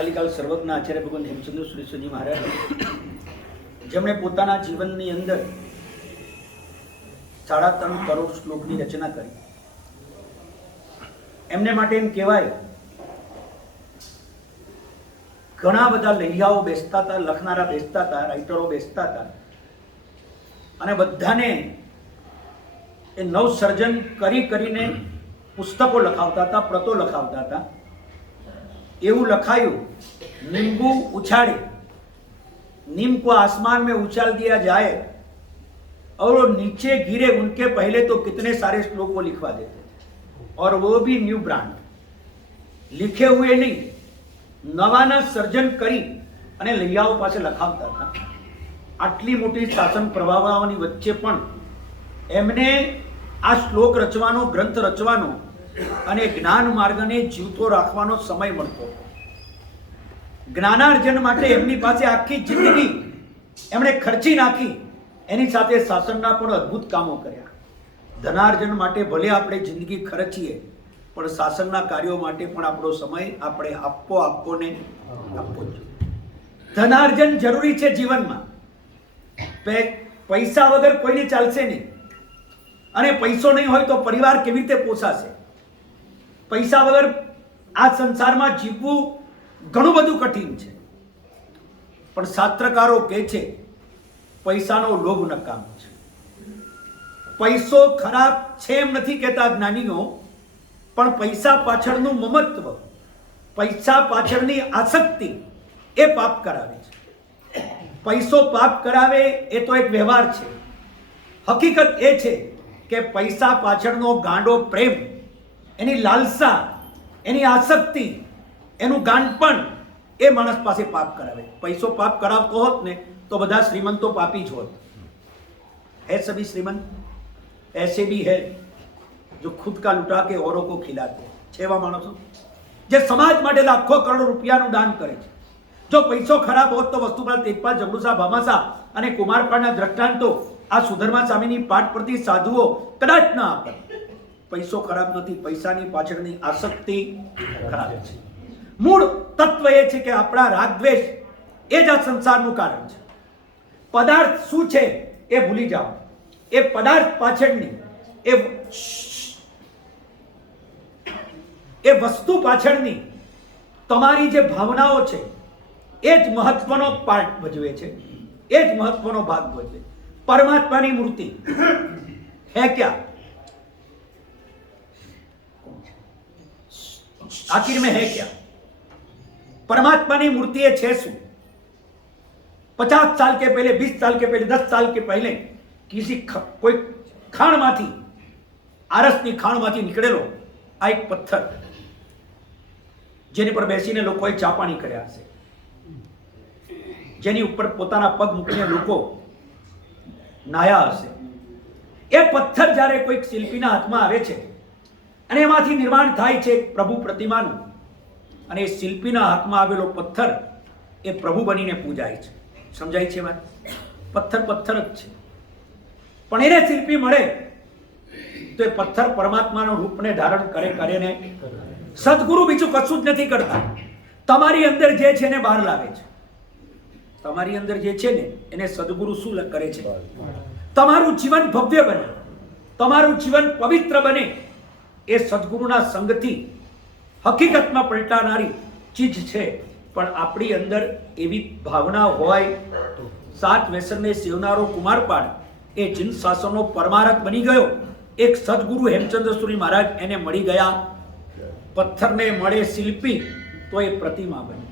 કલિકાલ સર્વજ્ઞ આચાર્ય ભગવાન હેમચંદ્ર સુરેશ્વરજી મહારાજ, જેમણે પોતાના જીવનની અંદર 3.5 કરોડ શ્લોકની રચના કરી. એમને માટે એમ કહેવાય, ઘણા બધા લૈયાઓ બેસતા હતા, લખનારા બેસતા હતા, રાઇટરો બેસતા હતા, અને બધાને એ નવસર્જન કરીને પુસ્તકો લખાવતા હતા, પ્રતો લખાવતા હતા. એવું લખાયું, नींबू उछाले, नीम को आसमान में उछाल दिया जाए और वो नीचे गिरे, उनके पहले तो कितने सारे श्लोक वो लिखवा देते थे, और वो भी न्यू ब्रांड, लिखे हुए नहीं, नवाना सर्जन करी અને લૈયાઓ પાસે લખાવતા હતા. આટલી મોટી શાસન પ્રભાવવાની વચ્ચે પણ એમને આ શ્લોક રચવાનો, ગ્રંથ રચવાનો અને જ્ઞાન માર્ગને જીવતો રાખવાનો સમય મળતો હતો. જ્ઞાનાર્જન માટે એમની પાસે આખી જિંદગી એમણે ખર્ચી નાખી. એની સાથે શાસનના પણ અદ્ભુત કામો કર્યા. ધનાર્જન માટે ભલે આપણે જિંદગી ખર્ચીએ, પણ શાસનના કાર્યો માટે પણ આપણો સમય આપણે આપવો જ. ધનાર્જન જરૂરી છે જીવનમાં. પૈસા વગર કોઈને ચાલશે નહીં, અને પૈસો નહીં હોય તો પરિવાર કેવી રીતે પોસાશે? પૈસા વગર આ સંસારમાં જીવવું ઘણું બધું કઠિન છે. પણ શાસ્ત્રકારો કહે છે, પૈસાનો લોભ નકામો છે. પૈસો ખરાબ છે એમ નથી કહેતા જ્ઞાનીઓ, પણ પૈસા પાછળનું મમત્વ, પૈસા પાછળની આસક્તિ એ પાપ કરાવે છે. પૈસો પાપ કરાવે એ તો એક વ્યવહાર છે. હકીકત એ છે કે પૈસા પાછળનો ગાંડો પ્રેમ, એની લાલસા, એની આસક્તિ, એનું ગાંડપણ એ માણસ પાસે પાપ કરાવે. પૈસો પાપ કરાવતો હોત ને તો બધા શ્રીમંતો પાપી જ હોત. है सभी श्रीमंत, ऐसे भी है जो खुद का लुटा के औरों को खिलाते. છેવા માણસો જે સમાજ માટે લાખો કરોડ રૂપિયાનું દાન કરે છે. જો પૈસો ખરાબ હોત તો વસ્તુપાલ, તેજપાલ, જગડુસા, ભામાસા અને કુમારપાળના દ્રષ્ટાંતો આ સુધર્મા સ્વામીની પાઠ પરથી સાધુઓ કદાચ ન આપે. પૈસો ખરાબ નથી, પૈસાની પાછળની આસક્તિ ખરાબ છે. મૂળ તત્વ એ છે કે આપણા રાગદ્વેષ એ જ આ સંસારનું કારણ છે. પદાર્થ શું છે એ ભૂલી જાઓ. એ પદાર્થ પાછળની એ વસ્તુ પાછળની તમારી જે ભાવનાઓ છે એ જ મહત્વનો પાર્ટ ભજવે છે, એ જ મહત્વનો ભાગ ભજવે. પરમાત્માની મૂર્તિ હે ક્યાં? आखिर में है क्या? परमात्मा की मूर्ति है શું? 50 साल के पहले, 20 साल के पहले, 10 साल के पहले किसी कोई खाण माथी, आरसनी खाण माथी निकळेलो आ एक पत्थर, जेनी पर बेसीने लोकोए चापाणी कर्या हशे, जेनी ઉપર પોતાના પગ મૂકીને લોકો નાયા હશે. એ પથ્થર જ્યારે કોઈક શિલ્પીના હાથમાં આવે છે અને એમાંથી નિર્માણ થાય છે પ્રભુ પ્રતિમાનું, અને એ શિલ્પીના હાથમાં આવેલો પથ્થર એ પ્રભુ બનીને પૂજાય છે. સમજાય છે વાત? પથ્થર પથ્થર જ છે, પણ એને શિલ્પી મળે તો એ પથ્થર પરમાત્માનું રૂપને ધારણ કરે ને સદગુરુ બીજું કશું જ નથી કરતા. તમારી અંદર જે છે એને બહાર લાવે છે. તમારી અંદર જે છે ને એને સદગુરુ શું કરે છે? તમારું જીવન ભવ્ય બને, તમારું જીવન પવિત્ર બને. એ સદગુરુના સંગથી હકીકતમાં પલટાનારી ચીજ છે. પણ આપણી અંદર એવી ભાવના હોય, 7 વ્યસનને સેવનારો કુમારપાળ એ જીન શાસનનો પરમારથ બની ગયો. એક સદગુરુ હેમચંદ્ર સુરી મહારાજ એને મળી ગયા. પથ્થરને મળે શિલ્પી તો એ પ્રતિમા બને.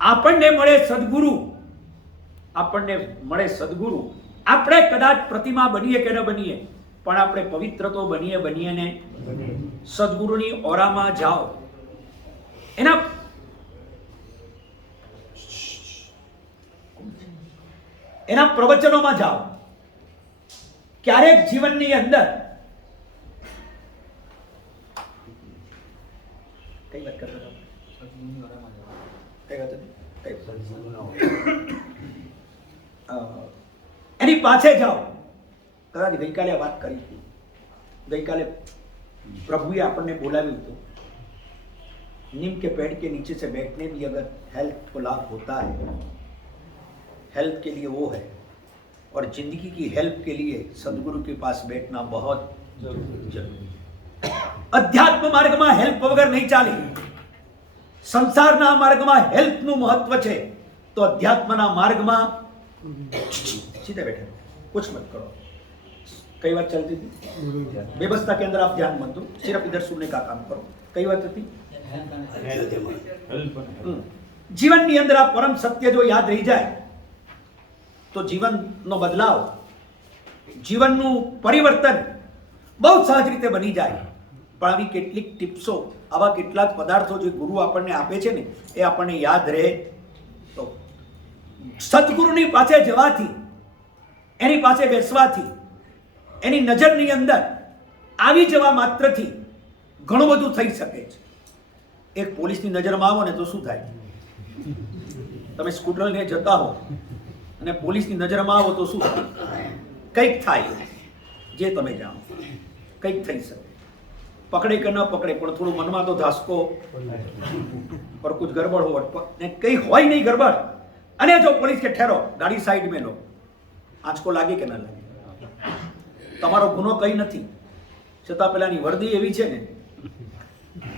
આપણને મળે સદગુરુ, આપણને મળે સદગુરુ, આપણે કદાચ પ્રતિમા બનીએ કે ન બનીએ, પણ આપણે પવિત્ર તો બનીએ ને. સદગુરુની ઓરામાં જાઓ, એના પ્રવચનોમાં જાઓ. ક્યારેક જીવનની અંદર કઈ વાત કરતા એની પાસે જાઓ. કદાચ ગઈકાલે વાત કરી હતી, ગઈકાલે પ્રભુએ આપણને બોલાવ્યું હતું नीम के पेड़ के नीचे से बैठने भी अगर हेल्थ को लाभ होता है, हेल्थ के लिए वो है, और जिंदगी की हेल्प के लिए सदगुरु के पास बैठना बहुत જરૂરી છે. અધ્યાત્મ માર્ગમાં હેલ્પ વગર નહીં ચાલે. સંસારના માર્ગમાં હેલ્પનું મહત્વ છે, તો અધ્યાત્મના માર્ગમાં सीधे बैठे, कुछ मत करो. कई बात चलती थी व्यवस्था के अंदर, आप ध्यान मत दो, सिर्फ इधर सुनने का काम करो. कई बात थी जीवनની અંદર આ પરમ સત્ય જો યાદ રહી જાય તો જીવનનો બદલાવ, જીવનનું પરિવર્તન બહુ સહજ રીતે બની જાય. પણ આવી કેટલીક ટિપ્સો, આવા કેટલાક પદાર્થો જે ગુરુ આપણને આપે છે ને, એ આપણને યાદ રહે. તો સદગુરુની પાસે જવાથી, એની પાસે બેસવાથી, એની નજરની અંદર આવી જવા માત્રથી ઘણું બધું થઈ શકે છે. એક પોલીસની નજરમાં આવો ને તો શું થાય? તમે સ્કૂટર લઈને જતા હો અને પોલીસની નજરમાં આવો તો શું થાય? કંઈક થાય, જે તમે જાણો, કંઈક થઈ શકે. પકડે કે ન પકડે, પણ થોડું મનમાં તો ધાસકો પર કુછ ગરબડ હો ને કંઈ હોય નહીં ગરબડ, અને જો પોલીસ કે ઠેરો, ગાડી સાઈડ में લો, આંચકો લાગે કે ના લાગે? તમારો ગુનો કંઈ નથી, છતાં પેલાની વર્દી એવી છે ને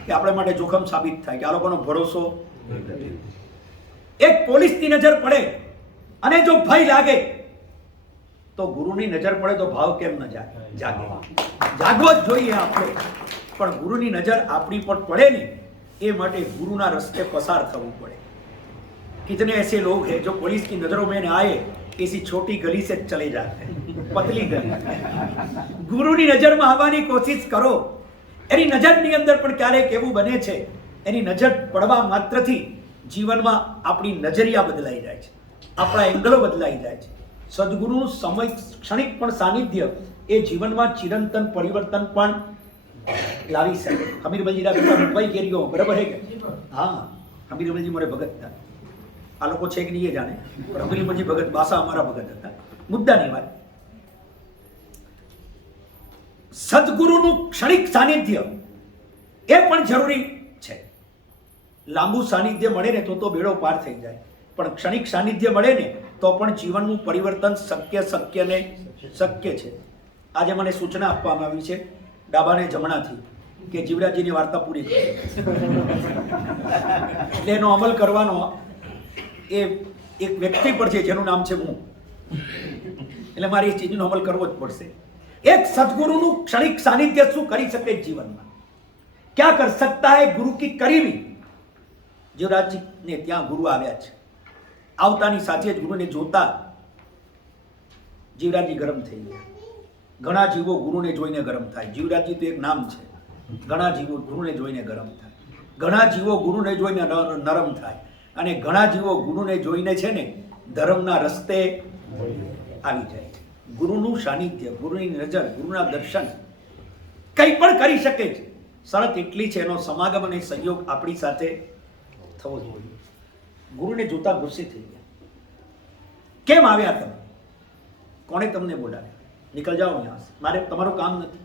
કે આપણે માટે જોખમ સાબિત થાય કે આ લોકોનો ભરોસો. એક પોલીસની નજર પડે અને જો ભય લાગે, તો ગુરુની નજર પડે તો ભાવ કેમ ન જાગે? જાગવો જ જોઈએ આપણે. પણ ગુરુની નજર આપણી પર પડે ને, એ માટે ગુરુના રસ્તે પસાર થવું પડે. कितने ऐसे लोग हैं जो पुलिस की नजरों में आए किसी छोटी गली से चले जाते हैं, पतली गली. ગુરુની નજરમાં આવવાની કોશિશ કરો. એની નજરની અંદર પણ ક્યારેક એવું બને છે, એની નજર પડવા માત્રથી જીવનમાં આપણી નજરિયા બદલાઈ જાય છે, આપણા એંગલો બદલાઈ જાય છે. સદગુરુનું સમય ક્ષણિક પણ સાનિધ્ય એ જીવનમાં ચિરંતન પરિવર્તન પણ લાવી શકે. હમીરબલજીના પિતા મુંબઈ ગેરીઓ, બરાબર હે કે? હા, હમીરબલજી મારે ભગત હતા. આ લોકો છે કે નહીં એ જાણે, પણ હમીરબલજી ભગત, બાસા અમારા ભગત હતા. મુદ્દાની વાત, સદગુરુનું ક્ષણિક સાનિધ્ય એ પણ જરૂરી છે. લાંબુ સાનિધ્ય મળે ને તો બેડો પાર થઈ જાય, પણ ક્ષણિક સાનિધ્ય મળે ને તો પણ જીવનનું પરિવર્તન શક્ય ને શક્ય છે. આજે મને સૂચના આપવામાં આવી છે ડાબાને જમણાથી કે જીવરાજીની વાર્તા પૂરી કરો, એટલે એનો અમલ કરવાનો એ એક વ્યક્તિ પર છે જેનું નામ છે હું, એટલે મારે એ ચીજનો અમલ કરવો જ પડશે. एक सदगुरुનું ક્ષણિક સાનિધ્ય શું કરી શકે જીવનમાં? क्या कर सकता है गुरु की करीबी? જીવરાજજી ને ત્યાં ગુરુ આવ્યા છે. આવતાની સાથે જ ગુરુને જોતા જીવરાજજી ગરમ થઈ ગયા. ઘણા જીવો ગુરુને જોઈને ગરમ થાય. જીવરાજજી તો એક નામ છે. ઘણા જીવો ગુરુને જોઈને ગરમ થાય, ઘણા જીવો ગુરુને જોઈને નરમ થાય, અને ઘણા જીવો ગુરુને જોઈને છે ને ધર્મના રસ્તે આવી જાય. ગુરુનું સાનિધ્ય, ગુરુની નજર, ગુરુના દર્શન કંઈ પણ કરી શકે છે. શરત એટલી છે એનો સમાગમ અને સહયોગ આપણી સાથે થવો જોઈએ. ગુરુને જોતા ગુસ્સે થઈ ગયા. કેમ આવ્યા તમે? કોણે તમને બોલાવ્યા? નીકળ જાઓ અહીંયા, મારે તમારું કામ નથી.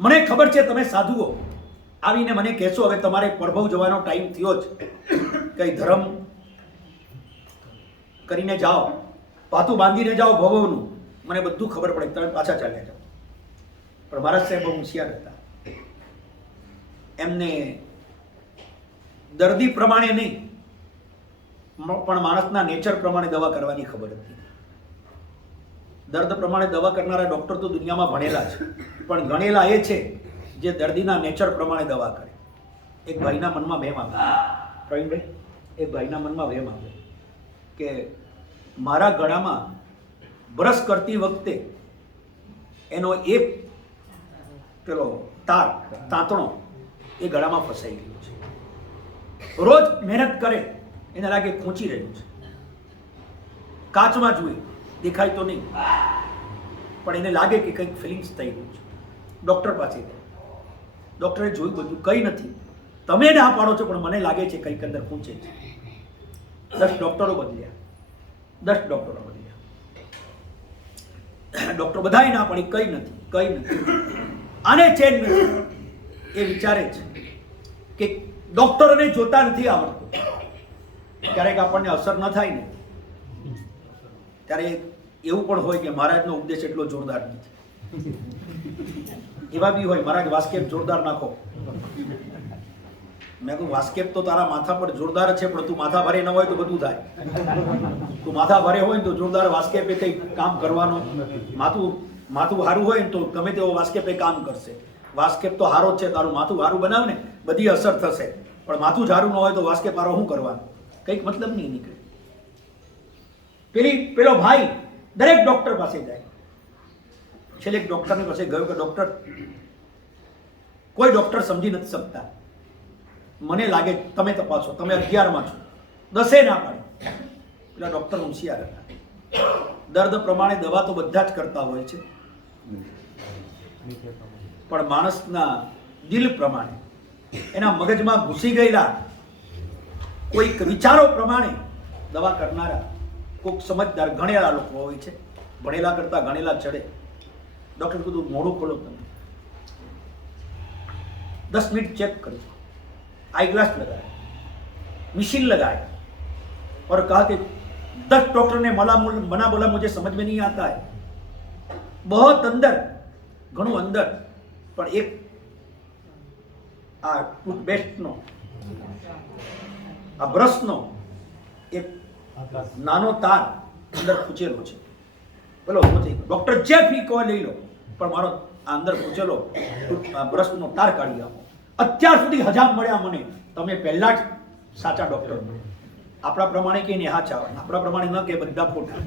મને ખબર છે તમે સાધુઓ આવીને મને કહેશો હવે તમારે પ્રભવ જવાનો ટાઈમ થયો છે, કઈ ધર્મ કરીને જાઓ, પાતું બાંધીને જાઓ ભવનું, મને બધું ખબર પડે, તમે પાછા ચાલ્યા જાઓ. પણ મહારાજ સાહેબ બહુ હોશિયાર હતા. એમને દર્દી પ્રમાણે નહીં પણ માણસના નેચર પ્રમાણે દવા કરવાની ખબર હતી. દર્દ પ્રમાણે દવા કરનારા ડોક્ટર તો દુનિયામાં ભણેલા છે, પણ ગણેલા એ છે જે દર્દીના નેચર પ્રમાણે દવા કરે. એક ભાઈના મનમાં વહેમ આવ્યો, પ્રવીણભાઈ, એક ભાઈના મનમાં વહેમ આવ્યો કે મારા ગળામાં બ્રશ કરતી વખતે એનો એક પેલો તાર, તાંતણો એ ગળામાં ફસાઈ ગયો છે. રોજ મહેનત કરે એને લાગે ખૂંચી રહ્યું છે. કાચમાં જુએ, દેખાય તો નહીં, પણ એને લાગે કે કંઈક ફિલિંગ્સ થઈ રહ્યું છે. ડૉક્ટર પાસે ગયા. ડૉક્ટરે જોયું, બધું કંઈ નથી, તમે ના પાડો છો પણ મને લાગે છે કંઈક અંદર ખૂંચે છે. 10 ડૉક્ટરો બદલ્યા, 10 ડૉક્ટરો બદલ્યા. ડૉક્ટર બધાય ના પડી, કંઈ નથી, કંઈ નથી, આને ચેન નથી. એ વિચારે છે કે ડોક્ટરોને જોતા નથી આવડતું. ક્યારેક આપણને અસર ન થાય ને ત્યારે એવું પણ હોય કે મહારાજનો ઉપદેશ એટલો જોરદાર નથી. એવા બી હોય, મહારાજ વાસ્કેપ જોરદાર નાખો. મેં કહું વાસ્કેપ તો તારા માથા પર જોરદાર છે, પણ તું માથા ભારે ન હોય તો બધું થાય. તું માથા ભારે હોય ને તો જોરદાર વાસ્કેપ એ કંઈ કામ કરવાનો. માથું સારું હોય ને તો ગમે તેવો વાસ્કેપ એ કામ કરશે. વાસ્કેપ તો હારો જ છે, તારું માથું હારું બનાવ ને બધી અસર થશે, પણ માથું સારું ન હોય તો વાસ્કેપ હારો શું કરવાનું? કંઈક મતલબ નહીં નીકળે. પેલો ભાઈ દરેક ડોક્ટર પાસે જાય. છેલ્લે એક ડોક્ટરની પાસે ગયો કે ડોક્ટર, કોઈ ડોક્ટર સમજી નથી શકતા, મને લાગે તમે તપાસો, તમે 11માં છો, 10 ના પાડે. પેલા ડોક્ટર હોશિયાર હતા. દર્દ પ્રમાણે દવા તો બધા જ કરતા હોય છે, પણ માણસના દિલ પ્રમાણે, એના મગજમાં ઘૂસી ગયેલા કોઈક વિચારો પ્રમાણે દવા કરનારા કોઈક સમજદાર ગણેલા લોકો હોય છે. ભણેલા કરતા ગણેલા ચડે. ડોક્ટર કીધું મોઢું ખોલો, તમે 10 મિનિટ ચેક કરજો. आई ग्लास लगाया, मशीन लगाया और कहा कि 10 डॉक्टर ने मना बोला, मुझे समझ में नहीं आता है, बहुत अंदर, घणું अंदर, पर एक आ टूथपेस्ट नो, आ ब्रश नो एक नानो तार अंदर पूछेलो છે. બોલો ડોક્ટર જે ફી કહો લઈ લો, પણ મારો અંદર પૂછેલો બ્રશ નો તાર કાઢી આપો. અત્યાર સુધી હજામ મળ્યા મને, તમે પહેલા જ સાચા ડોક્ટર મળ્યા. આપણા પ્રમાણે કે ને સાચા, આપણા પ્રમાણે ન કે બધા ખોટા.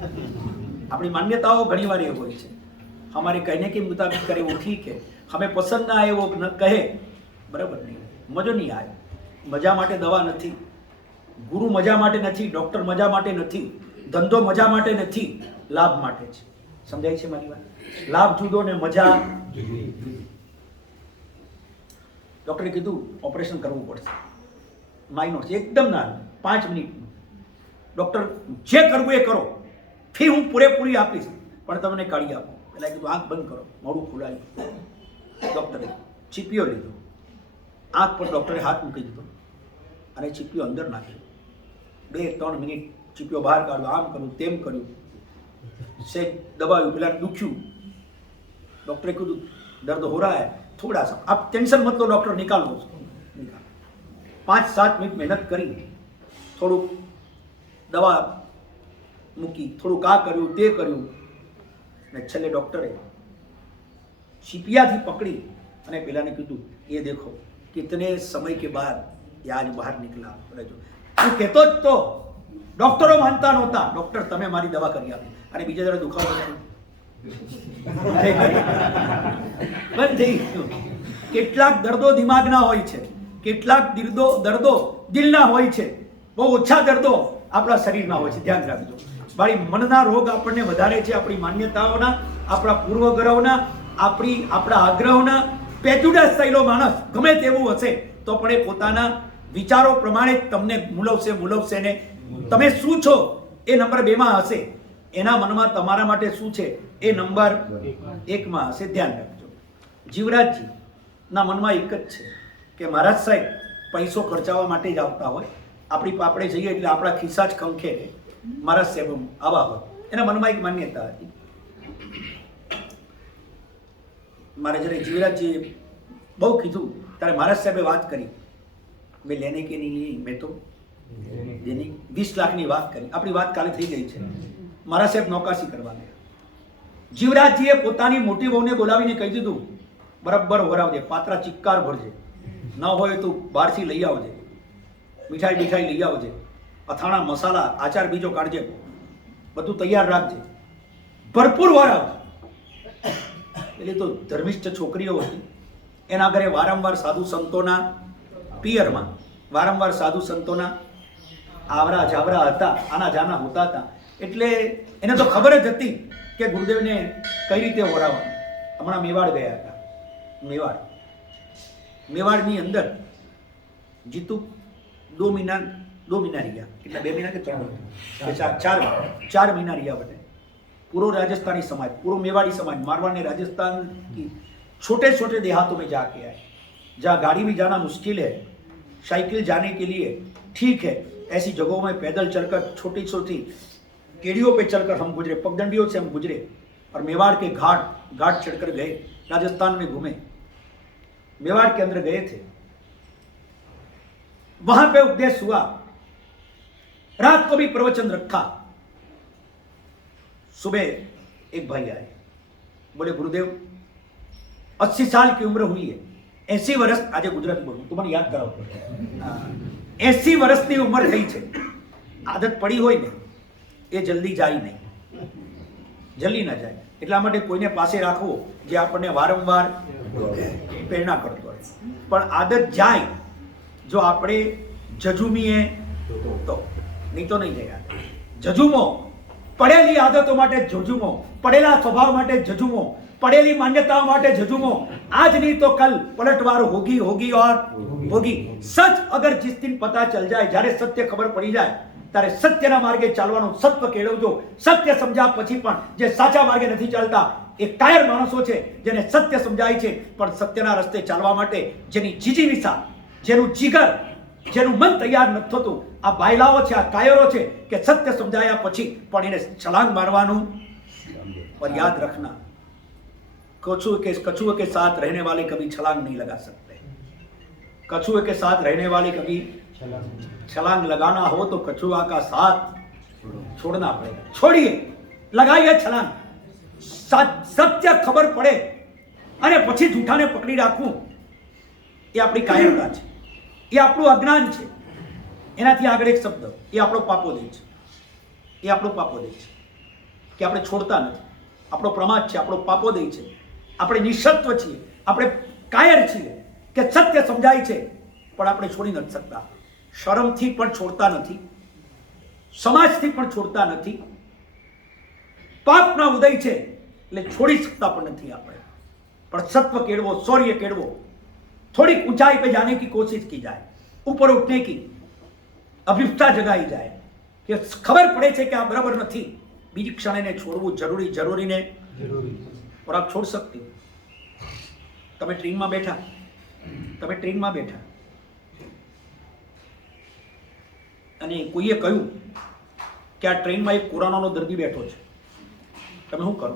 આપણી માન્યતાઓ ઘણી વાર એ હોય છે. हमारे कहने के मुताबिक करे वो ठीक है, हमें पसंद ना आए वो न कहे, बराबर नहीं. मजो नहीं आए. मजा માટે દવા નથી, ગુરુ મજા માટે નથી, ડોક્ટર મજા માટે નથી, ધંધો મજા માટે નથી, લાભ માટે છે. સમજાય છે મારી વાત? લાભ જુદો ને મજા જુદી. ડોક્ટરે કીધું ઓપરેશન કરવું પડશે. માઇનોર એકદમ ના 5 મિનિટનું. ડોક્ટર જે કરવું એ કરો, ફી હું પૂરેપૂરી આપીશ, પણ તમને કાઢી આપો. એટલે કીધું આંખ બંધ કરો, મોઢું ખોલાયું. ડોક્ટરે ચીપિયો લીધો, આંખ પર ડોક્ટરે હાથ મૂકી દીધો અને ચીપિયો અંદર નાખ્યો. 2-3 મિનિટ ચીપિયો બહાર કાઢ્યો, આમ કર્યું તેમ કર્યું, સેજ દબાવ્યું, પેલા દુખ્યું. डॉक्टर को दर्द हो रहा है थोड़ा सा, आप टेंशन मत लो डॉक्टर, निकाल लो उसको. निकाल 5-7 मिनट मेहनत કરી, થોડુંક દવા મૂકી, થોડુંક આ કર્યું તે કર્યું, ને છેલ્લે ડોક્ટરે છીપિયાથી પકડી અને પેલાને કીધું, ये देखो कितने समय के बाद ये आज बाहर निकला. તું કહેતો જ તો ડોક્ટરો માનતા નહોતા. ડોક્ટર તમે મારી દવા કરી આપી અને બીજા જરા દુખાવો બંધ થઈ ગયું. કેટલાક દર્દો દિમાગના હોય છે, કેટલાક દર્દો દિલના હોય છે, બહુ ઓછા દર્દો આપણા શરીરના હોય છે. ધ્યાન રાખજો ભાઈ, મનના રોગ આપણને વધારે છે આપણી માન્યતાઓના, આપણા પૂર્વગ્રહોના, આપણા આગ્રહોના. પેચુડા થયેલો માણસ ગમે તેવું હશે તો પણ એ પોતાના વિચારો પ્રમાણે તમને મૂલવશે ને તમે શું છો એ નંબર 2 માં હશે, એના મનમાં તમારા માટે શું છે એ નંબર 1 માં હશે. ધ્યાન રાખજો. જીવરાજજી ના મનમાં એક જ છે કે મહારાજ સાહેબ પૈસો ખર્ચાવવા માટે જ આવતા હોય, આપણે જઈએ એટલે આપણા ખિસ્સા જ ખંખેરે, મહારાજ સાહેબ આવા હોય. એના મનમાં એક માન્યતા હતી. મારે જ્યારે જીવરાજજીએ બહુ કીધું ત્યારે મહારાજ સાહેબે વાત કરી, મેં લેને કે નહીં, મેં તો દેને 20 લાખની વાત કરી. આપણી વાત કાલે થઈ ગઈ છે. મહારાજ સાહેબ નૌકાશી કરવા ગયા. જીવરાજજીએ પોતાની મોટી વહુને બોલાવીને કહી દીધું, બરાબર વરાવજે, પાત્રા ચિક્કાર ભરજે, ન હોય તો બહારથી લઈ આવજે, મીઠાઈ લઈ આવજે, અથાણા મસાલા આચાર બીજો કાઢજે, બધું તૈયાર રાખજે, ભરપૂર વરાવજે. એટલે તો ધર્મિષ્ઠ છોકરીઓ હતી, એના ઘરે વારંવાર સાધુ સંતોના પિયરમાં વારંવાર સાધુ સંતોના આવરા જાવરા હતા, આના જાના હોતા હતા. એટલે એને તો ખબર જ હતી કે ગુરુદેવને કઈ રીતે વરાવવાનું. હમણાં મેવાડ ગયા હતા. મેવાડની અંદર જીતુ 2 મહિના રહ્યા. કેટલા 2 મહિના કે 3 મહિના? 4 મહિના રહ્યા. બને पूरा राजस्थानी समाज, पूरा मेवाड़ी समाज, मारवाड़ ने राजस्थान की छोटे छोटे देहातों में जाके आए, जहाँ गाड़ी भी जाना मुश्किल है, साइकिल जाने के लिए ठीक है, ऐसी जगहों में पैदल चलकर छोटी छोटी केड़ियों पे चलकर हम गुजरे, पगडंडियों से हम गुजरे, और मेवाड़ के घाट चढ़कर गए, राजस्थान में घूमे, मेवाड़ के अंदर गए थे, वहां पे उपदेश हुआ, रात को भी प्रवचन रखा। सुबह एक भाई आए, बोले गुरुदेव 80 साल की उम्र हुई है, 80 વર્ષ, આજે ગુજરાતી બોલું તો મને યાદ કરાવો, 80 વર્ષની ઉંમર થઈ છે, આદત પડી હોય ને એ જલ્દી જાય નહીં, જલ્દી ના જાય, એટલા માટે કોઈને પાસે રાખવો જે આપણને વારંવાર પ્રેરણા કરતો હોય, પણ આદત જાય જો આપણે જજુમીએ તો, નહીં તો નહીં જાય. જજુમો, પડેલી આદતો માટે જજુમો, પડેલા સ્વભાવ માટે જજુમો, पढ़ेली मान्यताओं माटे जजुमो, आज नहीं तो कल पलटवार होगी होगी और होगी. सच अगर जिस दिन पता चल जाए, જ્યારે સત્ય ખબર પડી જાય ત્યારે સત્યના માર્ગે ચાલવાનું સત્વ કેળવજો. સત્ય સમજ્યા પછી પણ જે સાચા માર્ગે નથી ચાલતા એ કાયર માણસો છે, જેને સત્ય સમજાય છે પણ સત્યના રસ્તે ચાલવા માટે જેની જીજીવિષા, જેનું જીગર, જેનું મન તૈયાર નથી થતું, આ બાયલાઓ છે, આ કાયરો છે કે સત્ય સમજાયા પછી પણ એને છલાંગ મારવાનું. और याद रखना, कछुए के साथ रहने वाले कभी छलांग नहीं लगा सकते. कछुए के साथ रहने वाले कभी छलांग लगाना हो तो कछुआ का साथ छोड़ना पड़ेगा. छोड़िए, लगाइए छलांग. सत्य खबर પડે અને પછી જૂઠાને પકડી રાખવું એ આપણી કાયરતા છે, એ આપણું અજ્ઞાન છે. એનાથી આગળ એક શબ્દ, એ આપણો પાપોદય છે, એ આપણો પાપોદય છે કે આપણે છોડતા નથી. આપણો પ્રમાદ છે, આપણો પાપોદય છે, આપણે નિસત્વ છીએ, આપણે કાયર છીએ કે સત્ય સમજાય છે પણ આપણે છોડી નથી શકતા. શરમથી પણ છોડતા નથી, સમાજથી પણ છોડતા નથી, પાપના ઉદય છે એટલે છોડી શકતા પણ નથી આપણે. પણ સત્વ केड़वो, शौर्य केड़वो, थोड़ी ऊंचाई पे जाने की कोशिश की जाए, ऊपर उठने की अभिप्सा जगाई जाए कि खबर पड़े છે કે આ બરાબર નથી, બીજી ક્ષણે ને છોડવું જરૂરી ને જરૂરી. और आप छोड़ सकते हो. તમે ટ્રેનમાં બેઠા અને કોઈએ કહ્યું કે આ ટ્રેનમાં એક કોરોનાનો દર્દી બેઠો છે, તમે શું કરો?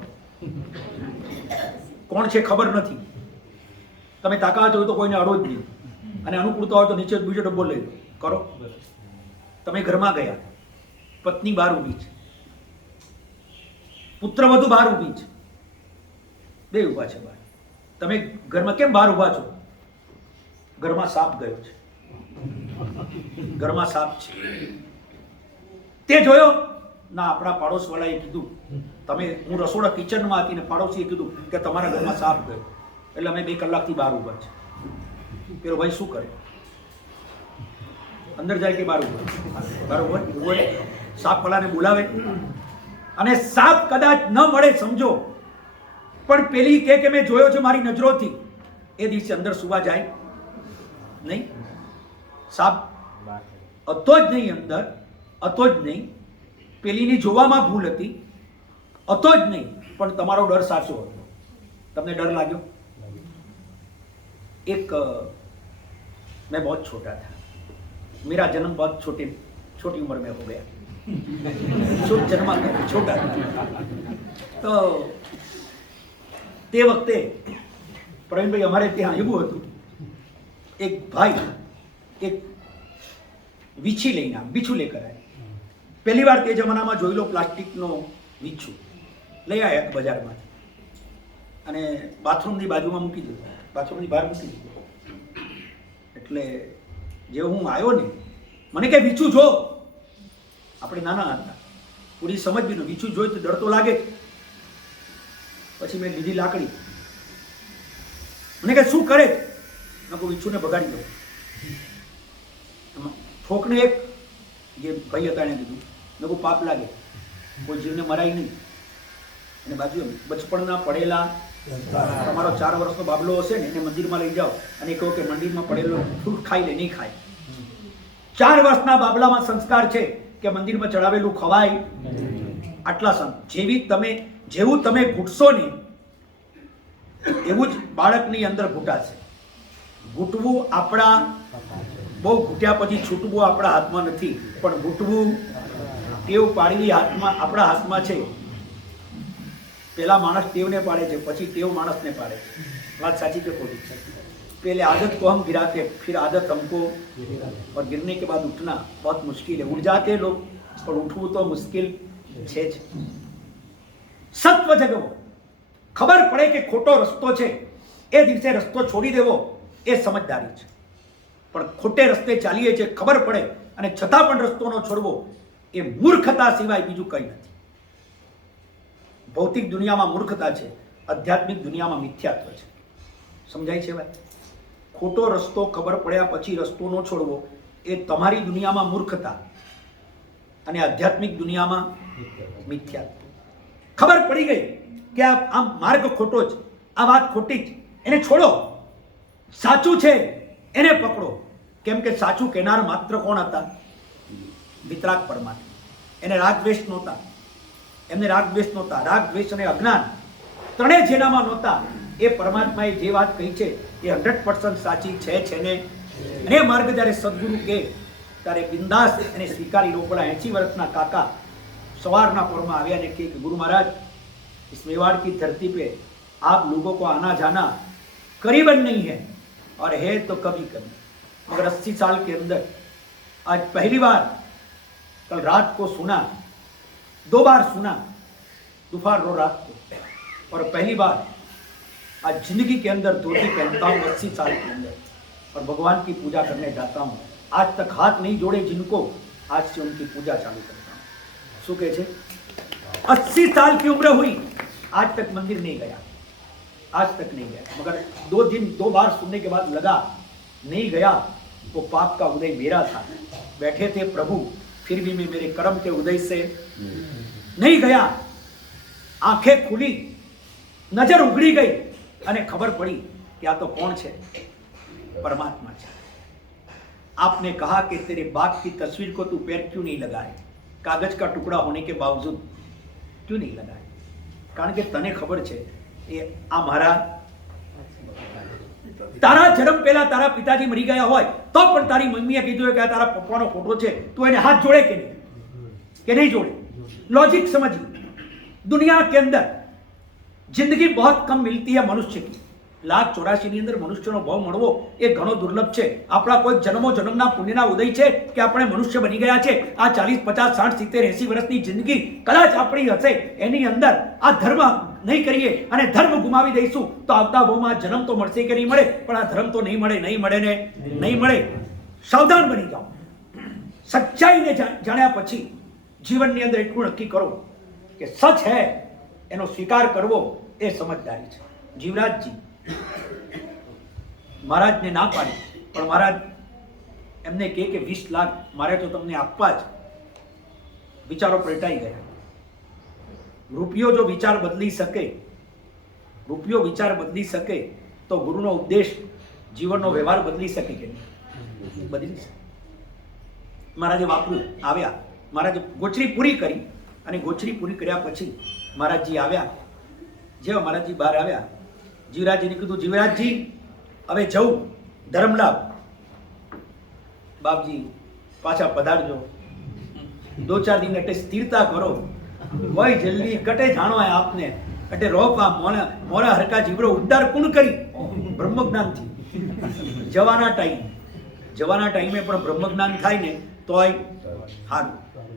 કોણ છે ખબર નથી, તમે તાકાત હોય તો કોઈને અડો જ નહીં, અને અનુકૂળતા હોય તો નીચે બીજો ડબ્બો લઈ લો, કરો. તમે ઘરમાં ગયા, પત્ની બહાર ઊભી છે, પુત્ર વધુ બહાર ઊભી છે, બે ઊભા છે બહાર. તમે ઘરમાં કેમ બહાર ઊભા છો? ઘરમાં સાપ ગયો છે, ઘરમાં સાપ છે. તે જોયો ના, આપણા પાડોશવાળાએ કીધું, હું રસોડા કિચનમાં હતી ને પાડોશીએ કીધું કે તમારા ઘરમાં સાપ ગયો, એટલે અમે 2 કલાકથી બહાર ઊભા છે. પેલો ભાઈ શું કરે? અંદર જાય કે બહાર ઊભો? સાપ વાળાને બોલાવે, અને સાપ કદાચ ન મળે સમજો, પણ પેલી કે મેં જોયો છે મારી નજરોથી, એ દિવસે અંદર સુવા જાય નહીં. સાપ હતો જ નહીં અંદર, હતો જ નહીં. પેલીની જોવામાં ભૂલ હતી, હતો જ નહીં, પણ તમારો ડર સાચો હતો. તમને डर લાગ્યો? एक मैं बहुत छोटा था, मेरा जन्म बहुत छोटी उम्र में हो गया, जन्मा छोटा था. तो તે વખતે પ્રવીણભાઈ અમારે ત્યાં એવું હતું, એક ભાઈ એક વીછી લઈને બીછું લેકર આવ્યા. પહેલી વાર તે જમાનામાં જોઈ લો, પ્લાસ્ટિકનો વીછું લઈ આવ્યા બજારમાં, અને બાથરૂમની બાજુમાં મૂકી દીધું, બાથરૂમની બહાર મૂકી દીધું. એટલે જે હું આવ્યો ને, મને કે વીછું જો. આપણે નાના હતા, પૂરી સમજ બી ન, વીછું જોઈ તો ડર તો લાગે. પછી મેં લીધી લાકડી, મને કે શું કરે? મેં કહું વીછુંને ભગાડી દઉં. ઠોકને એક જે ભાઈ હતા એને કીધું, મેં કહું પાપ લાગે, કોઈ જીવને મરાય નહીં. અને બાજુ બચપણના પડેલા તમારો 4 વર્ષનો બાબલો હશે ને, એને મંદિરમાં લઈ જાઓ અને કહો કે મંદિરમાં પડેલો ફ્રૂટ ખાઈ લે, નહીં ખાય. 4 વર્ષના બાબલામાં સંસ્કાર છે કે મંદિરમાં ચડાવેલું ખવાય. આટલા જેવું તમે ઘૂંટશો ને એવું જ બાળકની અંદર ઘૂંટાશે. ઘૂંટવું આપણા બહુ ઘૂંટ્યા પછી છૂટવું આપણા હાથમાં નથી, પણ ઘૂંટવું ટેવ પાડવી આપણા હાથમાં છે. પેલા માણસ ટેવને પાડે છે, પછી ટેવ માણસને પાડે છે. बात साची के खोटी? पहले आदत को हम गिराते, फिर आदत हमको, और गिरने के बाद उठना बहुत मुश्किल है. उठ जाते लोग, पर उठવું तो मुश्किल છે જ. સત્વ જગવો, ખબર પડે કે ખોટો રસ્તો છે, એ દિવસે રસ્તો છોડી દેવો એ સમજદારી છે. પણ ખોટે રસ્તે ચાલીએ છીએ, ખબર પડે અને છતાં પણ રસ્તો ન છોડવો એ મૂર્ખતા સિવાય બીજું કંઈ નથી. ભૌતિક દુનિયામાં મૂર્ખતા છે, આધ્યાત્મિક દુનિયામાં મિથ્યાત્વ છે. સમજાય છે ભાઈ? ખોટો રસ્તો ખબર પડ્યા પછી રસ્તો ન છોડવો એ તમારી દુનિયામાં મૂર્ખતા, અને આધ્યાત્મિક દુનિયામાં મિથ્યાત્વ. ખબર પડી ગઈ કે આ માર્ગ ખોટો જ, આ વાત ખોટી જ, એને છોડો. સાચું છે એને પકડો. કેમ કે સાચું કહેનાર માત્ર કોણ હતા? વિતરાગ પરમાત્મા. એને રાગ દ્વેષ નહોતા, એમને રાગ દ્વેષ નહોતા. રાગ દ્વેષ અને અજ્ઞાન ત્રણેય જેનામાં નહોતા, એ પરમાત્માએ જે વાત કહી છે એ 100% સાચી છે ને. અને એ માર્ગ જ્યારે સદગુરુ કહે ત્યારે બિંદાસ એને સ્વીકારી લો. પણ 80 વર્ષના કાકા સવારના પોરમાં આવ્યા ને કે ગુરુ महाराज, इस मेवाड़ की धरती पे आप लोगों को आना जाना करीबन नहीं है, और है तो कभी कभी, मगर 80 साल के अंदर आज पहली बार कल रात को सुना, 2 बार सुना, दोपहर रो रात को, और पहली बार आज जिंदगी के अंदर धोती पहनता हूँ 80 साल के अंदर, और भगवान की पूजा करने जाता हूँ. आज तक हाथ नहीं जोड़े जिनको, आज से उनकी पूजा चालू करता हूँ. શું કહે છે? 80 साल की उम्र हुई, आज तक मंदिर नहीं गया, आज तक नहीं गया, मगर 2 बार सुनने के बाद लगा नहीं गया तो पाप का उदय मेरा था. बैठे थे प्रभु, फिर भी मैं मेरे कर्म के उदय से नहीं गया. आंखें खुली, नजर उगड़ी गई અને ખબર પડી કે આ તો કોણ છે? परमात्मा છે. आपने कहा कि तेरे बाप की तस्वीर को तू पैर क्यों नहीं लगाए? कागज का टुकड़ा होने के बावजूद क्यों नहीं लगाए? કારણ કે તને ખબર છે એ આ મારા તારા જન્મ પહેલા તારા પિતાજી મરી ગયા હોય તો પણ તારી મમ્મીએ કીધું કે આ તારા પપ્પાનો ફોટો છે, તું એને હાથ જોડે કે નહીં જોડે? लॉजिक समझिए. दुनिया के अंदर जिंदगी बहुत कम मिलती है मनुष्य की. 1,84,000 ની અંદર મનુષ્યનો ભાવ મળવો એ ઘણો દુર્લભ છે. આપણા કોઈ જન્મો જન્મના પુણ્યના ઉદય છે કે આપણે મનુષ્ય બની ગયા છે. આ 40, 50, 60, 70, 80 વર્ષની જિંદગી કદાચ આપણી હશે, એની અંદર આ ધર્મ નહીં કરીએ અને ધર્મ ગુમાવી દઈશું તો આવતા ભાવમાં જન્મ તો મળશે કે નહીં મળે, પણ આ ધર્મ તો નહીં મળે ને નહીં મળે. સાવધાન બની જાઓ. સચ્ચાઈને જાણ્યા પછી જીવનની અંદર એટલું નક્કી કરો કે સચ હે એનો સ્વીકાર કરવો એ સમજદારી છે. જીવરાજજી મહારાજને ના પાડી, પણ મહારાજ એમને કહે કે 20 લાખ મારે તો તમને આપવા જ. વિચારો પલટાઈ ગયા. રૂપિયો જો વિચાર બદલી શકે, રૂપિયો વિચાર બદલી શકે તો ગુરુનો ઉપદેશ જીવનનો વ્યવહાર બદલી શકે કે નહીં? બદલી શકે. મહારાજે વાપર્યું, આવ્યા. મહારાજે ગોચરી પૂરી કરી, અને ગોચરી પૂરી કર્યા પછી મહારાજજી આવ્યા. જેવા મહારાજજી બહાર આવ્યા, જીવરાજજીને કીધું, જીવરાજજી હવે જવું ધર્મલાભ. બાપજી પાછા પધારજો, 2-4 दिन અટે સ્થિરતા કરો, કોઈ જલ્દી કટે જાણો આપને અટે રોપા મોરા હરકા જીવરો ઉદ્ધાર કુણ કરી બ્રહ્મ જ્ઞાનથી. જવાના ટાઈમે પણ બ્રહ્મ જ્ઞાન થાય ને તોય સારું.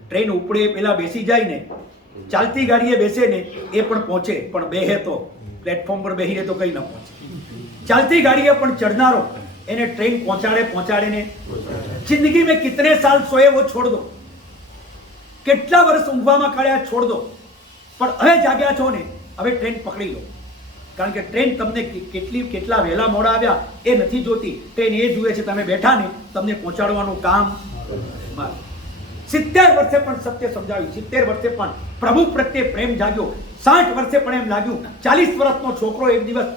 ટ્રેન ઉપડે પેલા બેસી જાય ને, ચાલતી ગાડીએ બેસે ને એ પણ પહોંચે, પણ બેહે તો પ્લેટફોર્મ પર બેહીને તો કઈ ન પહોંચે. ચાલતી ગાડીએ પણ ચढ़નારો એને ટ્રેન પહોંચાડે ને. જિંદગી में कितने साल सोए वो छोड़ दो, કેટલા વર્ષ ઊંઘવામાં કાઢ્યા છોડ દો, પણ હવે જાગ્યા છો ને હવે ટ્રેન પકડી લો. કારણ કે ટ્રેન તમને કેટલા વહેલા મોડા આવ્યા એ નથી જોતી, ટ્રેન એ જુએ છે તમે બેઠા ને તમને પહોંચાડવાનું કામ. 70 વર્ષે પણ સત્ય સમજાવ્યું, 70 વર્ષે પણ પ્રભુ પ્રત્યે પ્રેમ જાગ્યો, 60 વર્ષે પણ એમ લાગ્યું. 40 વર્ષનો છોકરો એક દિવસ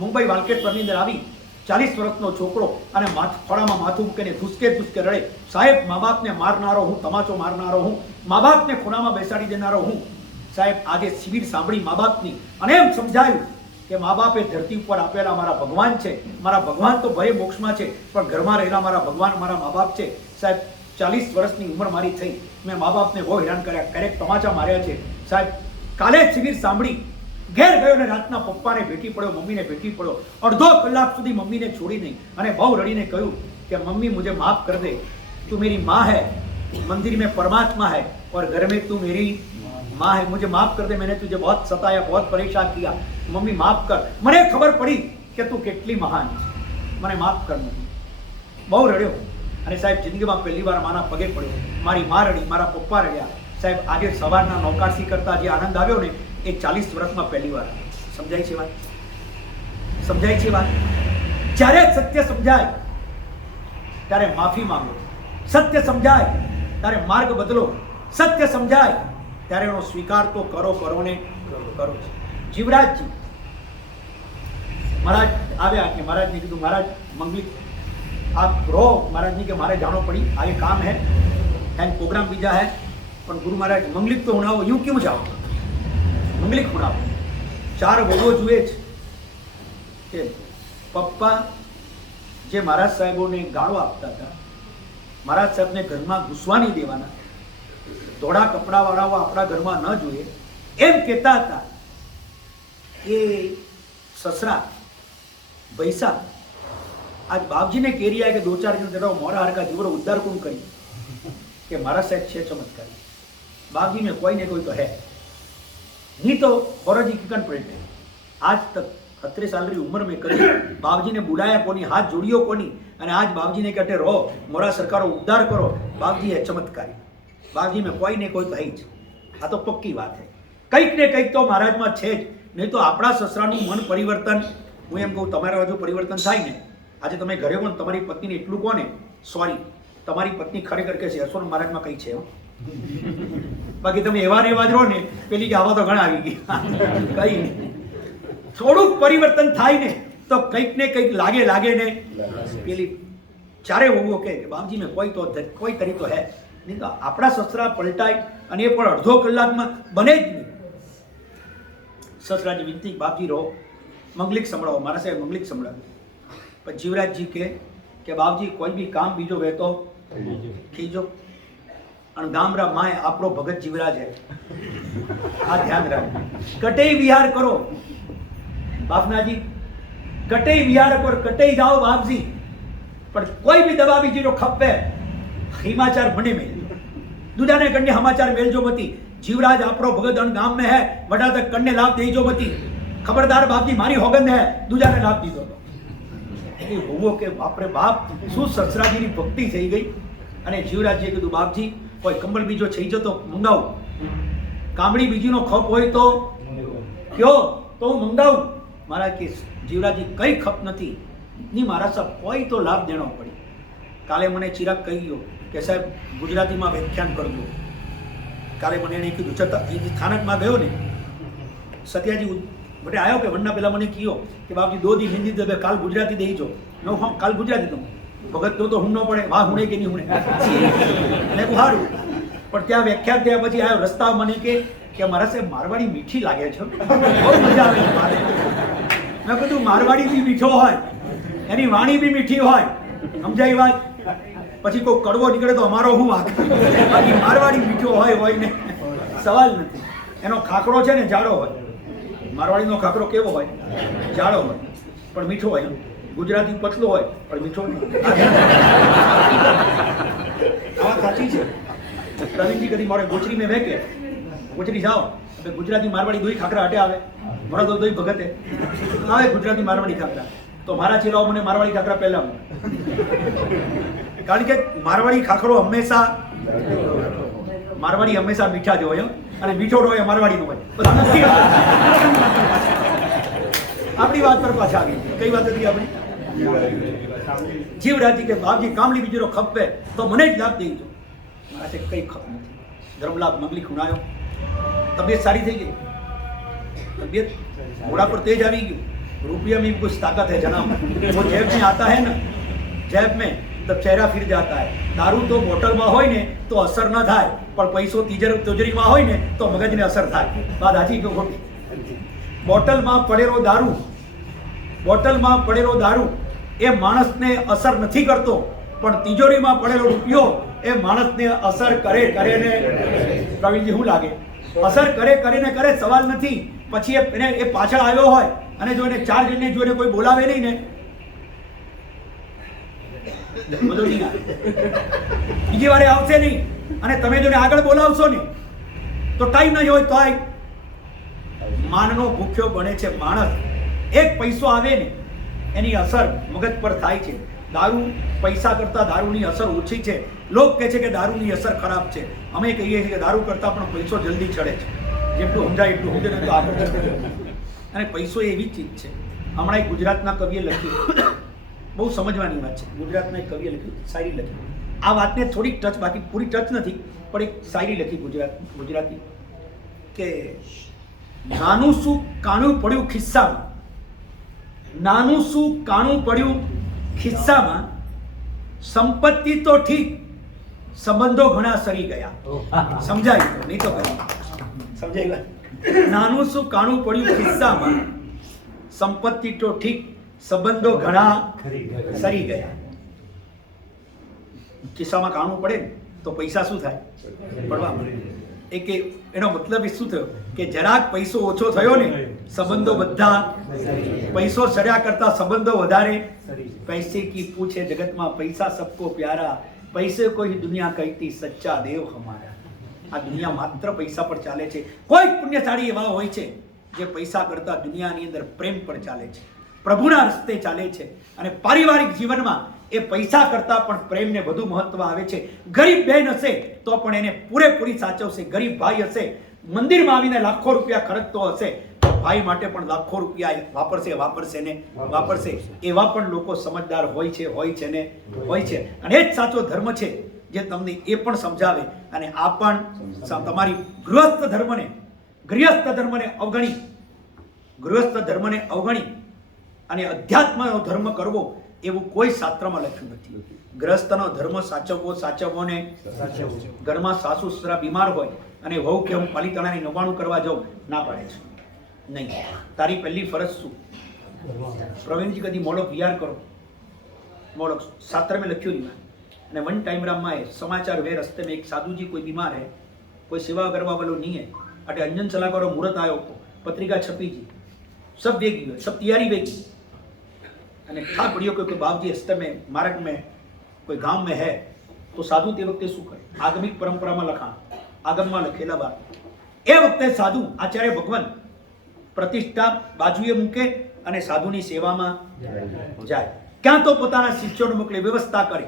મુંબઈ વાલકેશ્વરની અંદર આવી, 40 વર્ષનો છોકરો, અને ખોળામાં માથું મૂકીને ધુસકે રડે, સાહેબ મા બાપને મારનારો હું, તમાચો મારનારો હું, મા બાપને ખૂણામાં બેસાડી દેનારો હું. સાહેબ આજે શિબિર સાંભળી મા બાપની, અને એમ સમજાયું કે મા બાપ એ ધરતી ઉપર આપેલા મારા ભગવાન છે. મારા ભગવાન તો ભય મોક્ષમાં છે, પણ ઘરમાં રહેલા મારા ભગવાન મારા મા બાપ છે. સાહેબ 40 વર્ષની ઉંમર મારી થઈ, મેં મા બાપને બહુ હેરાન કર્યા, ક્યારેક તમાચા માર્યા છે. સાહેબ કાલે જ શિબિર સાંભળી, ઘેર ગયો ને રાતના પપ્પાને ભેટી પડ્યો, મમ્મીને ભેટી પડ્યો. અડધો કલાક સુધી મમ્મીને છોડી નહીં અને બહુ રડીને કહ્યું कि मम्मी मुझे माफ कर दे, तू मेरी माँ है, मंदिर में परमात्मा है और घर में तू मेरी माँ है, मुझे माफ कर दे, मैंने तुझे बहुत सताया, बहुत परेशान किया, मम्मी माफ कर. મને ખબર પડી કે તું કેટલી મહાન છે, મને માફ કર. બહુ રડ્યો અને સાહેબ જિંદગીમાં પહેલી વાર માના પગે પડ્યો. મારી મા રડી, મારા પપ્પા રડ્યા. સાહેબ આજે સવારના નૌકાશી કરતા જે આનંદ આવ્યો ને એ 40 વર્ષમાં પહેલી વાર. સમજાય છે વાત? સમજાય છે વાત? જ્યારે સત્ય સમજાય ત્યારે માફી માંગો, સત્ય સમજાય ત્યારે માર્ગ બદલો, સત્ય સમજાય ત્યારે એનો સ્વીકાર તો કરો ને કરો. જીવરાજજી મહારાજ આવ્યા કે મહારાજને કીધું, મહારાજ મંગલિક आप रो. महाराज जी के मारे जानो पड़ी, आगे काम है, एंड प्रोग्राम बीजा है, पर गुरु महाराज मंगलिक तो हुणाओ. यूं क्यों जाओ? मंगलिक हुणाओ. 4 વગો જુએ છે કે પપ્પા જે મહારાજ સાહેબોને ગાળો આપતા હતા, મહારાજ સાહેબને ઘરમાં ઘૂસવા નહીં દેવાના, ધોળા કપડાવાળાઓ આપણા ઘરમાં ન જોઈએ એમ કહેતા હતા. એ સસરા ભૈસા आज बाप जी ने कह रिया है कि 2-4 दिन तेरा मोरा हर का जीवन उद्धार कौन करी कि महाराज साहब छे चमत्कारी. बाप जी में कोई ने कोई तो है नहीं, तो फौरजी किकन पलटे. आज तक 38 साल की उम्र में करी बाप जी ने बुलाया कोनी, हाथ जोड़ियो कोनी, અને આજ બાપજી ને કહેતે રો મોરા સરકારો ઉદ્ધાર કરો. બાપજી હે ચમત્કારી. બાપજી में कोई ने कोई तो है જ. આ તો પક્કી વાત છે. કંઈક ને કંઈક તો મહારાજમાં છે જ. નહીં તો આપણા સસરાનું મન પરિવર્તન, હું એમ કહું તમારા હજુ પરિવર્તન થાય ને, આજે તમે ઘરે પણ તમારી પત્નીને એટલું કહો ને, સોરી તમારી પત્ની ખરેખર કે છે યશવંત મહારાજમાં કઈ છે, બાકી તમે એવા ને એવા જ રહો ને, પેલી કે આવા તો ઘણા આવી ગયા, કઈ નહીં. થોડુંક પરિવર્તન થાય ને તો કંઈક ને કંઈક લાગે ને પેલી ચારે હોવું કે બાપજી મેં કોઈ તરી તો હે. નહીં તો આપણા સસરા પલટાય અને એ પણ અડધો કલાકમાં બને જ નહીં. સસરાજી વિનંતી, બાપજી રહો, મંગલિક સંભળાવો. મારા સાહેબ મંગલિક સંભળાવો. પણ જીવરાજજી કે બાપજી કોઈ બી કામ બીજો વહેતો ખીજો અને ગામરા માય આપણો ભગત જીવરાજ હે, આ ધ્યાન રાખો. કટઈ વિહાર કરો બાપનાજી, કટઈ વિહાર કરો, કટઈ જાઓ બાપજી, પણ કોઈ બી દવા બીજીનો ખપે હિમાચાર મને મેલજો, દુજાને કન્ને સમાચાર મેલજો મતી. જીવરાજ આપણો ભગત અણ ગામ में है, वडा तक कन्ने लाभ देजो मती. खबरदार बापजी मारी होगन है, दूजाने लाभ दीधो तो હોવો કે બાપરે બાપ શું સસરાજીની ભક્તિ થઈ ગઈ. અને જીવરાજજીએ કીધું બાપજી કોઈ કંબળ બીજો થઈ જતો મંગાવું, કામડી બીજીનો ખપ હોય તો કયો તો હું મંગાવું. મારા કે જીવરાજજી કઈ ખપ નથી ની મારા સાહેબ કોઈ તો લાભ દેણો પડી. કાલે મને ચિરાગ કહી ગયો કે સાહેબ ગુજરાતીમાં વ્યાખ્યાન કરજો. કાલે મને એને કીધું છતાં એ સ્થાનકમાં ગયો ને, સત્યાજી बटे आयो के वन्ना पेला मने कियो कि बापजी 2 दिन हिंदी दे काल गुजराती दे जो नो हम काल गुजराती दो भगत तो हुन नो पड़े वाह हुणे के नहीं हुणे मैं को हारू पण त्या व्याख्यान दे પછી आयो रस्ता मने કે મારા से मारवाड़ी मीठी लागे छे, बहुत मजा આવે मारे. मैं कदू मारवाड़ी भी मीठो होय, एनी वाणी भी मीठी होय, समजाई વાત. પછી કોઈ કડવો નીકળે તો અમારો હું વાક, બાકી મારવાડી મીઠો હોય ને સવાલ નથી. એનો ખાકરો છે ને જાડો હોય, મારવાડીનો ખાખરો કેવો હોય? જાડો હોય પણ મીઠો હોય. ગુજરાતી પતલો હોય પણ મીઠો નહીં. આ સાચી છે. પ્રવીણજી કદી મારે ગોચરી મેં વેકે ગોચરી જાઓ હવે ગુજરાતી મારવાડી દોઈ ખાખરા હટે આવે, મારા તો દોઈ ભગતે આવે ગુજરાતી મારવાડી ખાખરા, તો મારા ચેલાઓ મને મારવાડી ખાખરા પહેલા, કારણ કે મારવાડી ખાખરો હંમેશા મીઠા જ હોય અને મીઠો હોય મારવાડીનો હોય. આપણી વાત પર પાછા આવી. કઈ વાત હતી આપણી? જીવરાજી કે બાપજી કામલી બીજો ખપે તો મને જ લાભ દેજો. મારા કઈ ખપ નથી. ધર્મલાભ મંગલી ખૂણાયો, તબિયત સારી થઈ ગઈ, तबीयत घोड़ा पर तेज आ गई, रुपया में कुछ ताकत है जनाब, वो जेब में आता है ना, जेब में तब चेहरा फिर जाता है. दारू तो बोतल में होय ने तो असर न થાય, પણ પૈસો તિજોરીમાં હોય ને તો મગજને અસર થાય. વાત સાચી કે ખોટી? બોટલમાં પડેલો દારૂ એ માણસને અસર નથી કરતો, પણ તિજોરીમાં પડેલો રૂપિયો એ માણસને અસર કરે ને પ્રવીણજી શું લાગે? અસર કરે ને કરે, સવાલ નથી. પછી એ પાછળ આવ્યો હોય અને જો એને 4 જણને જોઈને કોઈ બોલાવે નહીં ને, બધું નહીં આવે, બીજી વારે આવશે નહીં. અને તમે જો આગળ બોલાવશો ને તો ટાઈમ નહીં હોય તોય માનનો ભૂખ્યો બને છે માણસ. એક પૈસો આવે ને એની અસર મગજ પર થાય છે. દારૂ, પૈસા કરતા દારૂની અસર ઓછી છે. લોક કહે છે કે દારૂની અસર ખરાબ છે. અમે કહીએ છીએ કે દારૂ કરતા પણ પૈસો જલ્દી ચડે છે. જેટલું સમજાય એટલું સમજે ને તો આગળ જશે. અને પૈસો એવી ચીજ છે. હમણાં એક ગુજરાતના કવિએ લખ્યું, બહુ સમજવાની વાત છે. ગુજરાતના એક કવિએ લખ્યું, શાયરી લખી. આ વાતને થોડીક ટચ, બાકી પૂરી ટચ નથી, પણ એક શાયરી લખી ગુજરાતી કે નાનું શું કાણું પડ્યું ખિસ્સામાં, નાનું શું કાણું પડ્યું ખિસ્સામાં, સંપત્તિ તો ઠીક સંબંધો ઘણા સરી ગયા. સમજાય નહીં તો સમજાય ગયા? નાનું શું કાણું પડ્યું ખિસ્સામાં, સંપત્તિ તો ઠીક સંબંધો ઘણા સરી ગયા. ખિસ્સામાં કાણું પડે ને તો પૈસા શું થાય? પડવા મળે. કે એનો મતલબ એ શું થયો કે જરાક પૈસો ઓછો થયો ને સંબંધો બધા, પૈસો સડ્યા કરતા સંબંધો વધારે. પૈસે કી પૂછે જગતમાં પૈસા સબકો પ્યારા, પૈસે કોઈ દુનિયા કહેતી સચ્ચા દેવ હમારા. આ દુનિયા માત્ર પૈસા પર ચાલે છે. કોઈ પુણ્યશાળી એવા હોય છે જે પૈસા કરતા દુનિયાની અંદર પ્રેમ પર ચાલે છે, પ્રભુના રસ્તે ચાલે છે. અને પારિવારિક જીવનમાં એ પૈસા કરતા પણ પ્રેમને વધુ મહત્વ આવે છે. ગરીબ બહેન હશે તો પણ એને પૂરેપૂરી સાચવશે. ગરીબ ભાઈ હશે, મંદિરમાં આવીને લાખો રૂપિયા ખર્ચતો હશે, ભાઈ માટે પણ લાખો રૂપિયા વાપરશે. એવા પણ લોકો સમજદાર હોય છે અને એ જ સાચો ધર્મ છે જે તમને એ પણ સમજાવે. અને આ પણ તમારી ગૃહસ્થ ધર્મને અવગણી અને અધ્યાત્મનો ધર્મ કરવો એવું કોઈ શાસ્ત્રમાં લખ્યું નથી. ગ્રહસ્થનો ધર્મ સાચવવો ને ઘરમાં સાસુ સસરા બીમાર હોય અને વહુ કે હું પાલિતાણાની 99 કરવા જાઉં, ના પાડે છે. નહીં, તારી પહેલી ફરજ શું? પ્રવીણજી કદી મોડો વિચાર કરો. મોડો શાસ્ત્ર में લખ્યું नहीं. અને वन टाइम राम समाचार वे रस्ते में एक साधु जी कोई बीमार है, कोई सेवा करवा वालों नहीं है. अटे अंजन चला करो मुहूर्त आयो, पत्रिका छपी जी, सब वेगी, सब तैयारी वेगी. અને ઠા પડ્યો કે કોઈ બાપજી હસ્તે में मार्ग में कोई गांव में है तो साधु તે વખતે શું કરે? આગમિક પરંપરામાં લખાણ, આગમમાં લખેલા વાત. એ વખતે સાધુ આચાર્ય ભગવાન પ્રતિષ્ઠા બાજુએ મૂકે અને સાધુની સેવામાં જાય. ક્યાં તો પોતાના શિષ્યોને મોકલે, વ્યવસ્થા કરે.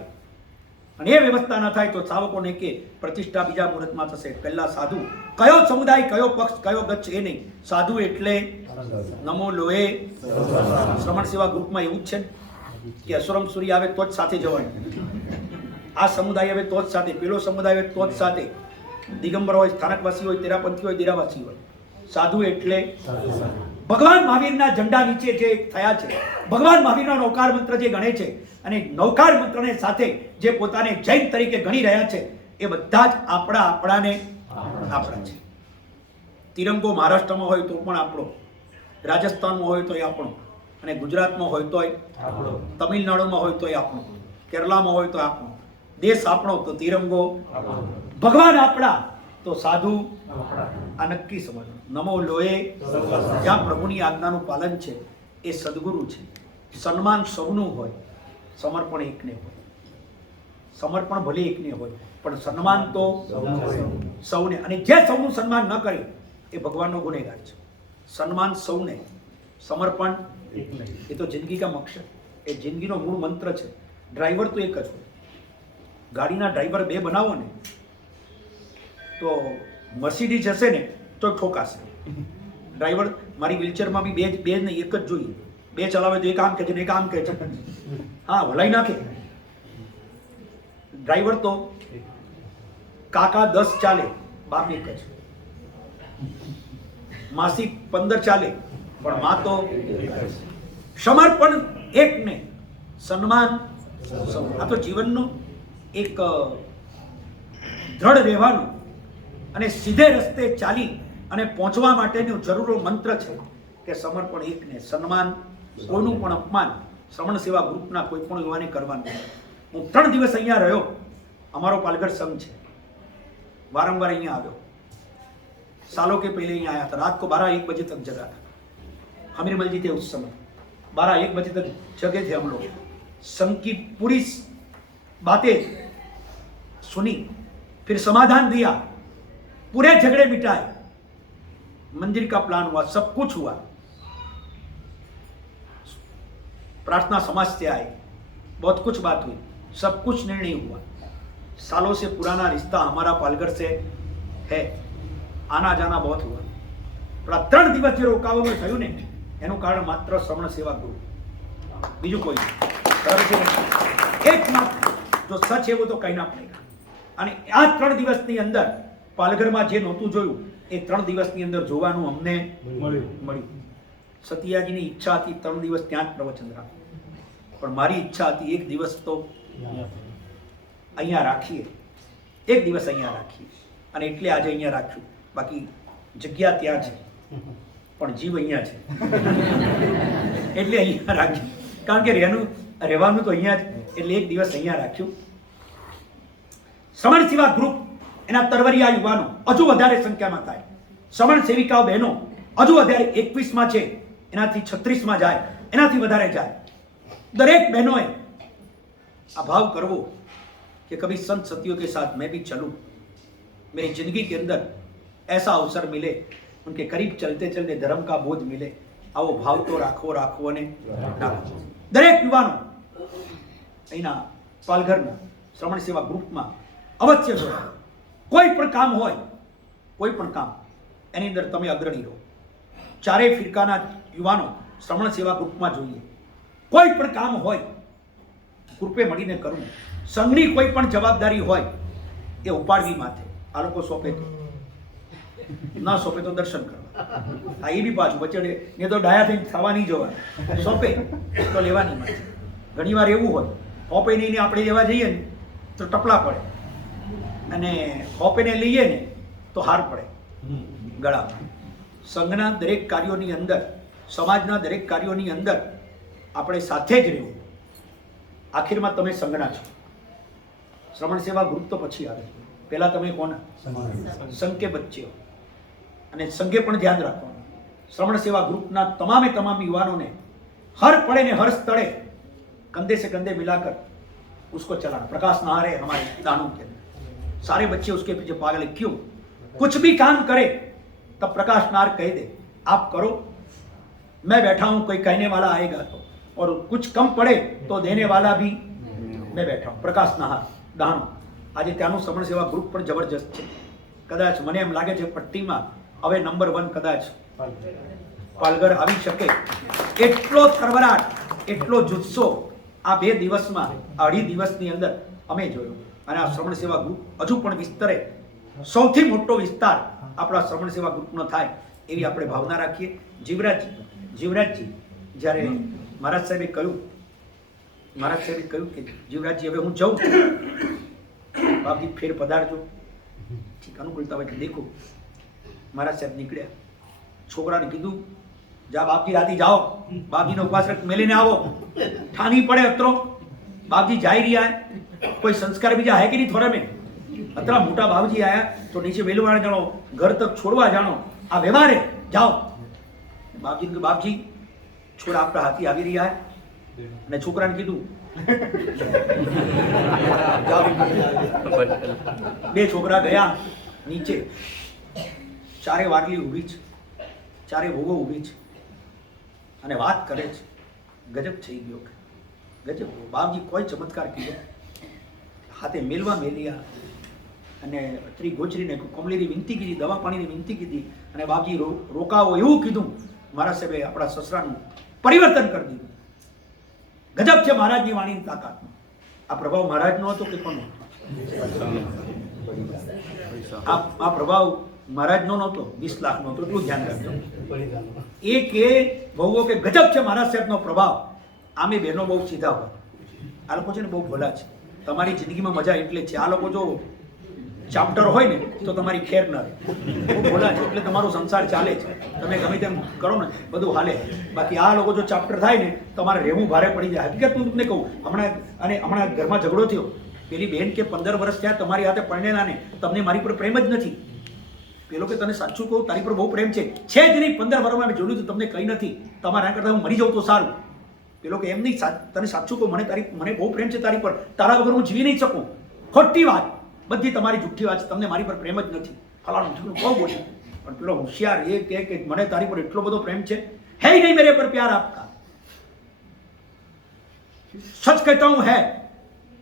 અને એ વ્યવસ્થા ન થાય તો સાવકોને કે પ્રતિષ્ઠા બીજા મુહૂર્તમાં થશે. પહેલા સાધુ, કયો સમુદાય, કયો પક્ષ, કયો ગચ્છ એ નહીં. સાધુ એટલે નમો લોહે. શ્રમણ સેવા ગ્રુપમાં એવું જ છે કે અસુરમ સૂરી આવે તો જ સાથે જવાનું, આ સમુદાય આવે તો જ સાથે, પેલો સમુદાય આવે તો જ સાથે. દિગંબર હોય, સ્થાનકવાસી હોય, તેરાપંથી હોય, દેરાવાસી હોય. સાધુ એટલે ભગવાન મહાવીરના ઝંડા નીચે જે થયા છે, ભગવાન મહાવીરનો નૌકાર મંત્ર જે ગણે છે અને નૌકાર મંત્રને સાથે જે પોતાને જૈન તરીકે ગણી રહ્યા છે, એ બધા જ આપણા છે. તિરંગો મહારાષ્ટ્રમાં હોય તો પણ આપણો, રાજસ્થાનમાં હોય તો એ આપણો, અને ગુજરાતમાં હોય તોય આપણો, તમિલનાડુમાં હોય તોય આપણો, કેરલામાં હોય તો આપણો. દેશ આપણો તો તિરંગો, ભગવાન આપણા તો સાધુ. આ નક્કી સમજવું. નમો લોહે, જ્યાં પ્રભુની આજ્ઞાનું પાલન છે એ સદગુરુ છે. સન્માન સૌનું હોય, સમર્પણ એકને હોય. સમર્પણ ભલે એકને હોય પણ સન્માન તો સૌને. અને જે સૌનું સન્માન ન કરે એ ભગવાનનો ગુનેગાર છે. સન્માન સૌને, સમર્પણ એ તો જિંદગી કા મકસદ, એ જિંદગીનો મૂળ મંત્ર છે. ડ્રાઈવર તો એક જ હોય. ગાડીના ડ્રાઈવર બે બનાવો ને તો મર્સિડીઝ હશે ને તો ઠોકાશે. ડ્રાઈવર, મારી વ્હીલચેરમાં બી બે નહીં, એક જ જોઈએ. બે ચલાવે તો એક આમ કહે છે ને એક આમ કહે છે, હા ભલાઈ નાખે. ડ્રાઈવર તો કાકા 10 ચાલે, બાપ એક જ. માસી 15 ચાલે પણ માં તો. સમર્પણ એકને, સન્માન સૌ. આ તો જીવનનો એક દ્રઢ રહેવાનું અને સીધે રસ્તે ચાલી અને પહોંચવા માટેનો જરૂરો મંત્ર છે. કે સમર્પણ એકને, સન્માન, કોઈનું પણ અપમાન શ્રમણ સેવા ગ્રુપના કોઈ પણ યુવાને કરવાનું નથી. હું 3 દિવસ અહીંયા રહ્યો. અમારો પાલઘર સંઘ છે, वारंवार અહીંયા આવ્યો. सालों के पहले यहाँ आया था. रात को 12-1 बजे तक जगा था. हमीरमल जी थे उस समय. 12-1 बजे तक जगे थे हम लोग. संघ की पूरी बातें सुनी, फिर समाधान दिया, पूरे झगड़े मिटाए, मंदिर का प्लान हुआ, सब कुछ हुआ. प्रार्थना समाज से आई, बहुत कुछ बात हुई, सब कुछ निर्णय हुआ. सालों से पुराना रिश्ता हमारा पालघर से है. आना जाना बहुत हुआ. પણ આ 3 દિવસ જે રોકાવાનું થયું ને એનું કારણ માત્ર શ્રમણ સેવા ગ્રુપ, બીજું કોઈ નહીં. બરાબર છે? એકમાત્ર જો સચ એવું તો કહી ના પડેગા. અને આ 3 દિવસની અંદર પાલઘરમાં જે નહોતું જોયું એ 3 દિવસની અંદર જોવાનું અમને મળ્યું. સતિયાજીની ઈચ્છા હતી 3 દિવસ ત્યાં જ પ્રવચન રાખવું, પણ મારી ઈચ્છા હતી 1 દિવસ તો અહીંયા રાખીએ, 1 દિવસ અહીંયા રાખીએ. અને એટલે આજે અહીંયા રાખ્યું. બાકી જગ્યા ત્યાં છે પણ જીવ અહીંયા છે એટલે અહીંયા રાખ્યું. કારણ કે રહેવાનું તો અહીંયા જ, એટલે 1 દિવસ અહીંયા રાખ્યું. શ્રમણ સેવા ગ્રુપ એના તરવરિયા યુવાનો હજુ વધારે સંખ્યામાં થાય. શ્રમણ સેવિકાઓ બહેનો હજુ વધારે 21માં છે, એનાથી 36માં જાય, એનાથી વધારે જાય. દરેક બહેનોએ આ ભાવ કરવો कि कभी संत सतियों के साथ मैं भी चलूं, मेरी जिंदगी के अंदर ऐसा अवसर मिले, उनके करीब चलते चलते धर्म का बोध मिले. आओ भाव तो રાખો અને રાખો. દરેક યુવાનો અહીંના પાલઘરના શ્રમણ સેવા ગ્રુપમાં અવશ્ય જોડાઓ. કોઈ પણ કામ હોય, કોઈ પણ કામ એની અંદર તમે અગ્રણી રહો. ચારેય ફિરકાના યુવાનો શ્રમણ સેવા ગ્રુપમાં જોઈએ. કોઈ પણ કામ હોય ગ્રુપે મળીને કરવું. સંઘની કોઈ પણ જવાબદારી હોય એ ઉપાડવી માથે. આ લોકો સોંપે તો ના સોંપે તો દર્શન કરવા. આ એ બી પાછું વચ્ચે ને તો ડાયા થઈને થવા નહીં જવા. સોંપે તો લેવાની માથે. ઘણીવાર એવું હોય હોપે નહીં ને આપણે લેવા જઈએ ને તો ટપલા પડે, અને હોપેને લઈએ ને તો હાર પડે ગળામાં. સંઘના દરેક કાર્યોની અંદર, સમાજના દરેક કાર્યોની અંદર આપણે સાથે જ રહેવું. આખીરમાં તમે સંઘના છો. શ્રમણ સેવા ગ્રુપ તો પછી આવે, પહેલા તમે કોના? સંઘ કે બચ્ચે હો. અને સંઘે પણ ધ્યાન રાખવાનું. શ્રમણ સેવા ગ્રુપના તમામે તમામ યુવાનોને हर पड़े ने हर स्थले कंधे से कंधे मिलाकर उसको चलाना. प्रकाश नहारे हमारे दानों के अंदर सारे बच्चे उसके पीछे पागल है. क्यों? कुछ भी काम करे तब प्रकाश नार कह दे आप करो, मैं बैठा हूं, कोई कहने वाला आएगा तो, और कुछ कम पड़े तो देने वाला भी मैं बैठा हूं. प्रकाश नहार દાણો. આજે ત્યાંનું શ્રમણ સેવા ગ્રુપ પણ જબરજસ્ત છે. કદાચ મને એમ લાગે છે પટ્ટીમાં હવે નંબર 1 કદાચ પાલઘર આવી શકે. એટલો થરવરાટ, એટલો જુસ્સો આ 2 દિવસમાં, 2.5 દિવસની અંદર અમે જોયો. અને આ શ્રમણ સેવા ગ્રુપ હજુ પણ વિસ્તરે, સૌથી મોટો વિસ્તાર આપણા શ્રમણ સેવા ગ્રુપનો થાય એવી આપણે ભાવના રાખીએ. જીવરાજજી જ્યારે મહારાજ સાહેબે કહ્યું કે જીવરાજજી હવે હું જાઉં, બાપજી ફેર પધારજો. ઠીક, અનુકૂળતા હોય દેખો. મહારાજ સાહેબ નીકળ્યા. છોકરાને કીધું જા બાપજી રાતી જાઓ, બાપજીનો ઉપાસક મેલીને આવો. ઠાની પડે અતરો બાપજી જાય રહ્યા. કોઈ સંસ્કાર બીજા હે કે નહીં થોડા में? અતરા મોટા બાપજી આયા તો નીચે મેલવાને જાણો, ઘર તક છોડવા જાણો, આ વ્યવહારે જાઓ. બાપજી છોડ આપણા હાથી આવી રહ્યા હે. અને છોકરાને કીધું 2 છોકરા ગયા નીચે. ચારે વાગલી ઊભી છે, ચારે ભોગો ઊભી છે અને વાત કરે છે. ગજબ થઈ ગયો, ગજબ. બાપજી કોઈ ચમત્કાર કીધો, હાથે મેલવા મેલ્યા અને અત્રી ગોચરીને કમલીની વિનંતી કીધી, દવા પાણીની વિનંતી કીધી. અને બાપજી રોકાવો એવું કીધું. મારા સાહેબે આપણા સસરાનું પરિવર્તન કરી દીધું. ગજબ છે મહારાજની વાણીની તાકાતનો. આ પ્રભાવ મહારાજનો હતો કે કોનો? આ પ્રભાવ મહારાજનો નહોતો, 20 લાખનો હતો. એટલું ધ્યાન રાખજો. એ કે બહુઓ કે ગજબ છે મહારાજ સાહેબનો પ્રભાવ. આમે બહેનો બહુ સીધા હોય. આ લોકો છે ને બહુ ભોલા છે. તમારી જિંદગીમાં મજા એટલે છે. આ લોકો જો ચાપ્ટર હોય ને તો તમારી ખેર ન રહે. બહુ ભોળા છે એટલે તમારો સંસાર ચાલે છે, તમે ગમે તેમ કરો ને બધું હાલે. બાકી આ લોકો જો ચાપ્ટર થાય ને તમારે રહેવું ભારે પડી જાય. હકીકત હું તમને કહું, હમણાં ઘરમાં ઝઘડો થયો, પેલી બહેન કે 15 વર્ષ થયા તમારી હાથે પરણેલા ને તમને મારી પર પ્રેમ જ નથી. પેલો કે તને સાચું કહું તારી પર બહુ પ્રેમ છે જ નહીં. 15 વર્ષમાં મેં જોયું તમને કંઈ નથી, તમારા કરતાં હું મરી જાઉં તો સારું. પેલો કે એમ નહીં, તને સાચું કહું, મને બહુ પ્રેમ છે તારી પર, તારા વગર હું જીવી નહીં શકું. ખોટી વાત, બધી તમારી જુઠ્ઠી વાત છે, તમને મારી પર પ્રેમ જ નથી. ફલાણું ઠીકનું બહુ બોલ્યું. પણ પેલો હોશિયાર એ કે મને તારી પર એટલો બધો પ્રેમ છે, હે નહીં મેરે પર પ્યાર આપકા. સચ કહેતા હું હે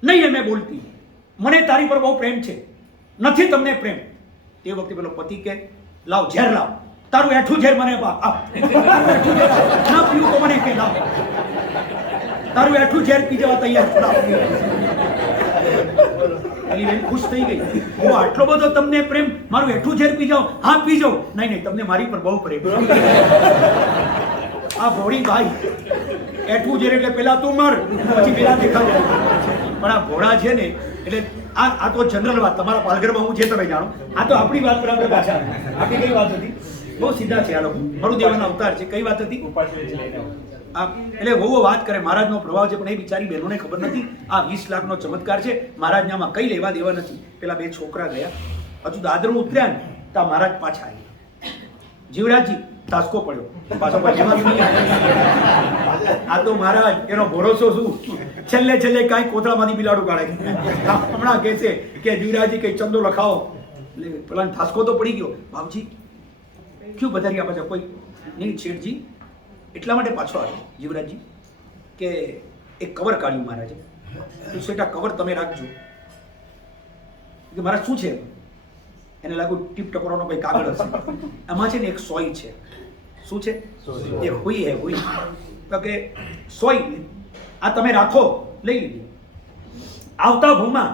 નહીં હે મેં બોલતી, મને તારી પર બહુ પ્રેમ છે, નથી તમને પ્રેમ. તે વખતે પેલો પતિ કે લાવ ઝેર લાવ, તારું એઠું ઝેર મને આપ. ના પીવું તો મને કે લાવ, તારું એઠું ઝેર પી જવા તૈયાર. પેલી બેન ખુશ થઈ ગઈ, હું આટલો બધો તમને પ્રેમ, મારું એઠું ઝેર પી જાઓ. હા પી જાઓ. નહીં તમને મારી પર બહુ પ્રેમ. આ ભોળી ભાઈ એઠું ઝેર એટલે પેલા તું મર, પછી પેલા દેખાય. પણ આ ભોળા છે ને એટલે આ તો જનરલ વાત, તમારા પાલઘરમાં હું છે તમે જાણો. આ તો આપણી વાત પર આપણે પાછા. આપણી કઈ વાત હતી? બહુ સીધા છે આ લોકો, મરુદેવના અવતાર છે. કઈ વાત હતી? એટલે બહુ વાત કરે, મહારાજનો પ્રભાવ છે, પણ એ બિચારી બહેનોને ખબર નથી આ 20 લાખનો ચમત્કાર છે. મહારાજનામાં કઈ લેવા દેવા નથી. પેલા 2 છોકરા ગયા, હજુ દાદરમાં ઉતર્યા ને ત્યાં મહારાજ પાછા આવ્યા. જીવરાજજી ધાસકો પડ્યો પાછો. આ તો મહારાજ એનો ભરોસો શું, છેલ્લે કાંઈ કોથળામાંથી બિલાડું કાઢે. હમણાં કહે છે કે જીવરાજજી કઈ ચંદો લખાવો, એટલે પેલા ધાસકો તો પડી ગયો. બાપજી ક્યું બધારી પાછા કોઈ નહીં. શેઠજી એટલા માટે પાછો આવ્યો જીવરાજજી કે એક કવર કાઢ્યું મહારાજે. તો શેઠ આ કવર તમે રાખજો. કે મહારાજ શું છે? એને લાગ્યું ટીપ ટકોરાનો કોઈ કાગળ હશે. આમાં છે ને એક સોય છે. શું છે? એ હુઈ હે હુઈ. તો કે સોય આ તમે રાખો, લઈ લીધી. આવતા ભવમાં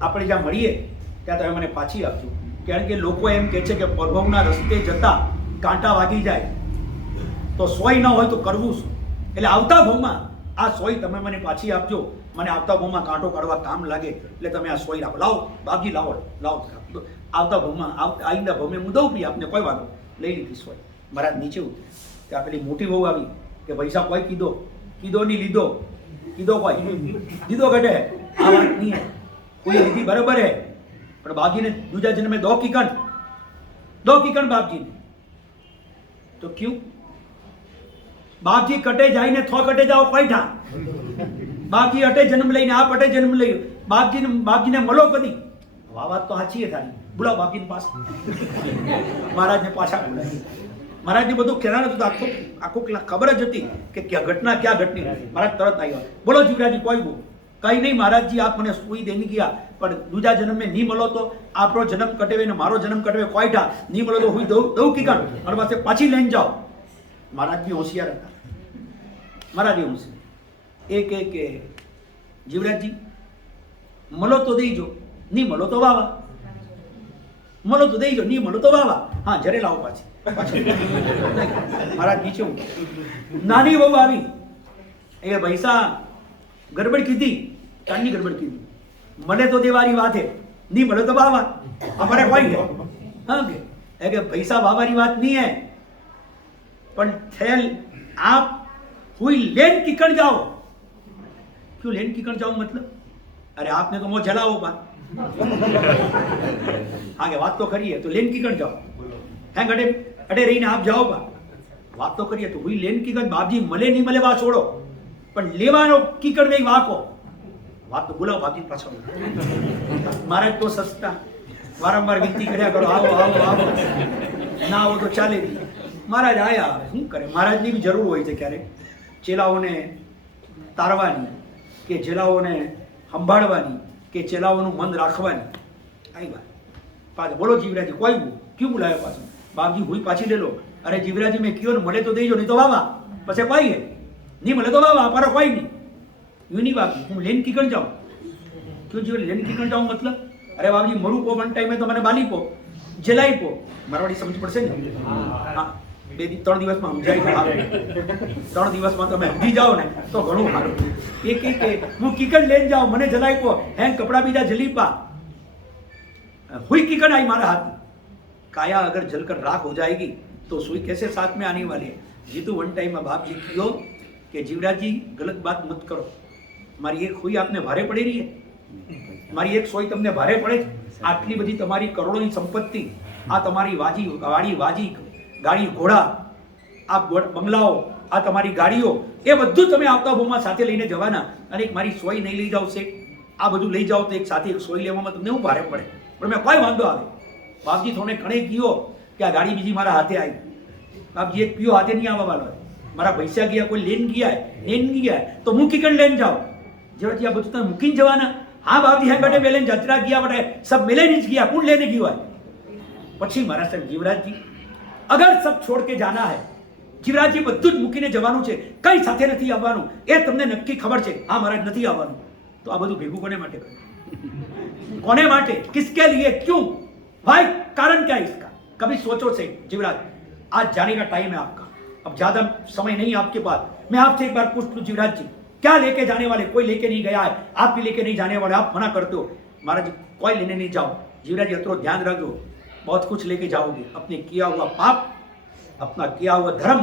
આપણે જ્યાં મળીએ ત્યાં તમે મને પાછી આપજો. કારણ કે લોકો એમ કહે છે કે પરભવના રસ્તે જતા કાંટા વાગી જાય તો સોય ન હોય તો કરવું શું? એટલે આવતા ભવમાં આ સોય તમે મને પાછી આપજો. મને આવતા ભવમાં કાંટો કાઢવા કામ લાગે એટલે તમે આ સોય રાખો. લાવો બાપજી, લાવો. આવતા ભવમાં આઈંદા ભવમે હું દઉં પી આપને, કોઈ વાંધો. લઈ લીધી સોય. મહારાજ નીચે ઉતર્યા ત્યાં પેલી મોટી વહુ આવી કે પૈસા કોઈ કીધો નહીં લીધો, કીધો કોઈ દીધો ઘટે. આ વાત નહીં હે, કોઈ લીધી બરાબર હે, પણ બાપજીને દૂજા જન્મે દો કિકણ બાપજીને. તો ક્યું? બાપજી કટે જાય ને થો કટે જાઓ પૈઠા. બાપજી અટે જન્મ લઈને આપ અટે જન્મ લઈ, બાપજીને મળો કદી. આ વાત તો સાચી તારી. બોલાવો બાપજીને પાસે. મહારાજને પાછા બોલાવી. મહારાજને બધું ખેરાણ હતું, આખું ખબર જ હતી કે ક્યાં ઘટના ક્યાં ઘટની. મહારાજ તરત આવ્યા. બોલો જીવરાજી કોઈ બો કઈ નહીં મહારાજજી, આપ મને સુઈ દેની ગયા, પણ દૂજા જન્મ में નહીં મળો તો આપણો જન્મ કટેવે ને મારો જન્મ કટેવે કોઈઠા નહીં મળો તો હું દઉં કિકણ મારી પાસે પાછી લઈને જાઓ. મહારાજ બી હોશિયાર હતા. મહારાજ એ હોશિયાર કે જીવરાજજી મળો તો દેજો, નહીં મળો તો વાવા. મળો તો દેજો, નહીં મળો તો વાવા. હા જરે લાવો પાછી. મહારાજ નીચે હું નાની વહુ આવી એ પૈસા ગડબડ કીધી, કાનની ગડબડ કીધી. મને તો દેવાની વાત હે, નહીં મળે તો વાવા. અમારે કોઈ હે હા કે પૈસા વાવાની વાત નહીં હે, પણ થેલ આપ હુઈ લેન કિકણ જાઓ. क्यों लेन किकण जाओ मतलब? अरे आपने तो मुझे जलाओ बा. आगे बात तो करिए तो लेन किकण जाओ. हैं गड़े अड़े रहीने आप जाओ बा. बात तो करिए तो हुई लेन किकण. बापजी मले नहीं मले बा छोड़ो, પણ લેવાનો કિકણ में વાકો. વાત તો બોલાવો બાપજી પાછો. મહારાજ તો સસ્તા, વારંવાર વિનંતી કર્યા કરો આવો. ના આવો તો ચાલે નહીં. મહારાજ આયા, શું કરે? મહારાજની બી જરૂર હોય છે ક્યારેક ચેલાઓને તારવાની કે ચેલાઓને સંભાળવાની કે ચેલાઓનું મન રાખવાની. આવી વાત પાછા બોલો જીવરાજી કોઈ ક્યું બોલાયો પાછો? બાપજી હુઈ પાછી લે લો. અરે જીવરાજી મેં કયો ને મળે તો દેજો, નહીં તો વાવા. પછી કોઈ હે નહીં મળે તો વાવા, પારો કોઈ નહીં. યુ નહીં બાપજી હું લેન કિકણ જાઉં. ક્યું જીવ લેન કિકણ જાઉં મતલબ? અરે બાપજી મરું પો વન ટાઈમે તો મને બાલી પો જલાઈ પો. મારવાડી સમજ પડશે ને? હા 3 દિવસમાં સમજાય તો 3 દિવસમાં તમે સમજી જાઓ ને તો ઘણું સારું. એ કે હું કિકન લઈને જાઉં, મને જલાઈ હેંગ કપડા બીજા જલીપા हुई किकन आई मारा हाथ. काया अगर जलकर राख हो जाएगी तो सुई कैसे साथ में आने वाली है. जीतू वन टाइम में बाप जी कहो कि जीवराज जी गलत बात मत करो, मारी एक हुई आपने भारे पड़ी रही है, मारी एक सोई તમને ભારે પડે. આટલી બધી તમારી કરોડોની સંપત્તિ, આ તમારી વાજી ગાડી ઘોડા, આ બંગલાઓ, આ તમારી ગાડીઓ, એ બધું તમે આવતા ભૂમાં સાથે લઈને જવાના, અને એક મારી સોય નહીં લઈ જાવ છે, આ બધું લઈ જાઓ તો એક સાથે એક સોય લેવામાં તમને હું ભારે પડે. પણ મેં કોઈ વાંધો આવે. બાપજી થોને કણે કયો કે આ ગાડી બીજી મારા હાથે આવી. બાપજી એક પીઓ હાથે નહીં આવવા વાળો, મારા પૈસા ગયા, કોઈ લેન ગયા તો હું કિકન લઈને જાઓ. જેવાથી આ બધું તમે મૂકીને જવાના. हाँ बाबू जी बेटे बेले जतरा किया बटे सब मिले नहीं किया, कौन लेने की हुआ है. પછી મારા સાહેબ જીવરાજજી, અગર સબ છોડ કે જાના હૈ, જીવરાજજી બધું જ મૂકીને જવાનું છે, કઈ સાથે નથી આવવાનું, એ તમને નક્કી ખબર છે. હા મહારાજ નથી આવવાનું. તો આ બધું ભેગું કોને માટે કર્યું? કોને માટે? किसके लिए? क्यों? भाई कारण क्या है इसका? कभी सोचो से जीवराज, आज जाने का टाइम है आपका, अब ज्यादा समय नहीं आपके पास. मैं आपसे एक बार पूछ लूं जीवराज जी, क्या लेके जाने वाले? कोई लेके नहीं गया है, आप भी लेके नहीं जाने वाले, आप मना करते हो. महाराज जी कोई लेने नहीं जाओ. जीवराज जी अतरो ध्यान रखो, बहुत कुछ लेके जाओगे. अपने किया हुआ पाप, अपना किया हुआ धर्म,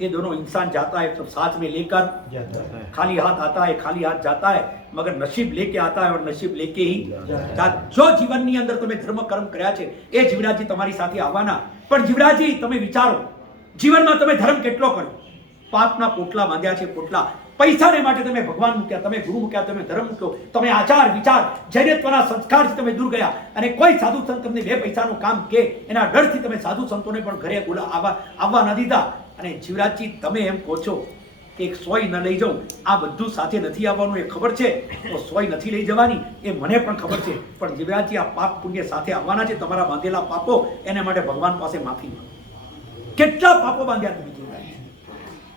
ये दोनों इंसान जाता है सब साथ में लेकर जाता है. खाली हाथ आता है, खाली हाथ जाता है, मगर नसीब लेके आता है और नसीब लेके ही जाता. जो જીવનની અંદર તમે ધર્મ કર્મ કર્યા છે એ જીવરાજજી તમારી સાથે આવવાના. પણ જીવરાજજી તમે વિચારો, જીવનમાં તમે ધર્મ કેટલો કર્યો? પાપના પોટલા બાંધ્યા છે, પોટલા. પૈસાને માટે તમે ભગવાન મૂક્યા, તમે ગુરુ મૂક્યા, તમે ધર્મ મૂક્યો, તમે આચાર વિચાર જૈનત્વના સંસ્કારથી તમે દૂર ગયા, અને કોઈ સાધુ સંત તમને 2 પૈસાનું કામ કે એના ડરથી તમે સાધુ સંતોને પણ ઘરે આવવા ન દીધા. અને જીવરાજજી તમે એમ કહો છો કે એક સોય ન લઈ જાઉં, આ બધું સાથે નથી આવવાનું એ ખબર છે, તો સોય નથી લઈ જવાની એ મને પણ ખબર છે. પણ જીવરાજજી આ પાપ પુણ્ય સાથે આવવાના છે, તમારા બાંધેલા પાપો, એને માટે ભગવાન પાસે માફી માંગો. કેટલા પાપો બાંધ્યા તમે જીવરાજ?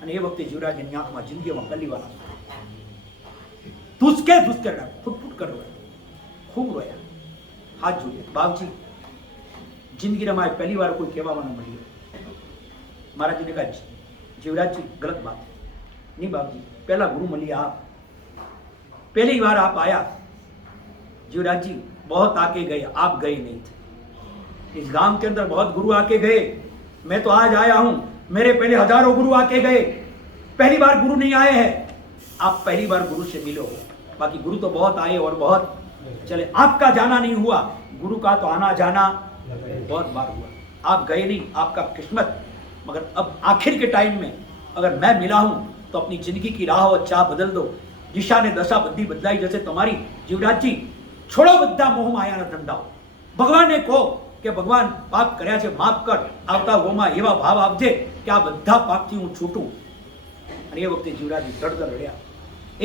અને એ વખતે જીવરાજની આંખમાં જિંદગીમાં પહેલી વાર ધુસકે ફૂટ કરો, ખૂબ રોયા, હાથ જોડે. બાપજી જિંદગીમાં મારે પહેલી વાર કોઈ કહેવામાં ન મળ્યું. મહારાજજીને કહે જીવરાજજી ગલત બાत नहीं बाबूजी, पहला गुरु मिलिया आप, पहली बार आप आया. जीवराज जी बहुत आके गए, आप गए नहीं थे. इस गांव के अंदर बहुत गुरु आके गए, मैं तो आज आया हूं, मेरे पहले हजारों गुरु आके गए, पहली बार गुरु नहीं आए हैं. आप पहली बार गुरु से मिलो, बाकी गुरु तो बहुत आए और बहुत चले. आपका जाना नहीं हुआ, गुरु का तो आना जाना बहुत बार हुआ. आप गए नहीं, आपका किस्मत. मगर अब आखिर के टाइम में अगर मैं मिला हूं तो अपनी जिंदगी की राह और चाह बदल दो. दिशा ने दशा बद्दी बदलाई जैसे તમારી. જીવરાજજી છોડો બધા મોહ માયાના ધંધાઓ. ભગવાનને કહો કે ભગવાન પાપ કર્યા છે, માફ કર. આવતા ગોમાં એવા ભાવ આપજે કે આ બધા પાપથી હું છૂટું. અને એ વખતે જીવરાજજી દળદળ રડ્યા.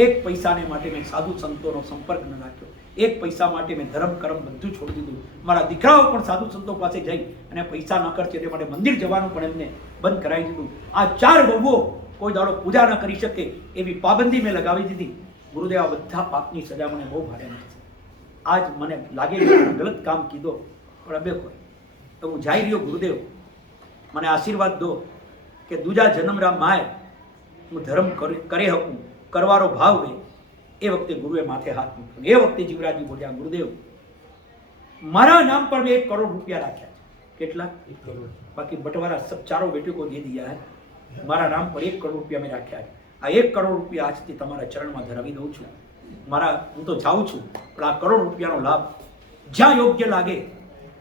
એક પૈસાને માટે મેં સાધુ સંતોનો સંપર્ક ન રાખ્યો, એક પૈસા માટે મેં ધર્મ કર્મ બધું છોડી દીધું. મારા દીકરાઓ પણ સાધુ સંતો પાસે જઈ અને પૈસા ન ખર્ચે તે માટે મંદિર જવાનું પણ એમને બંધ કરાવી દીધું. આ 4 વહુઓ કોઈ દાડો પૂજા ન કરી શકે એવી પાબંદી મેં લગાવી દીધી. ગુરુદેવ આ બધા પાપની સજા મને બહુ ભારે નથી. આજ મને લાગે ગલત કામ કીધો, પણ અબે કોઈ તો હું જઈ રહ્યો. ગુરુદેવ મને આશીર્વાદ દો કે દૂજા જન્મરામ માય હું ધર્મ કરી શકું, કરવાનો ભાવ હોય. એ વખતે ગુરુએ માથે હાથ મૂક્યો. એ વખતે જીવરાજજી બોલ્યા, ગુરુદેવ મારા નામ પર મેં 1 કરોડ રૂપિયા રાખ્યા છે. કેટલા? 1 કરોડ. બાકી બટવારા સબ ચાरों बेटे को दे दिया है. મારા નામ પર 1 કરોડ રૂપિયા મેં રાખ્યા છે. આ 1 કરોડ રૂપિયા આજથી તમારા ચરણમાં ધરાવી દઉં છું. હું તો જાઉં છું, પણ આ કરોડ રૂપિયાનો લાભ જ્યાં યોગ્ય લાગે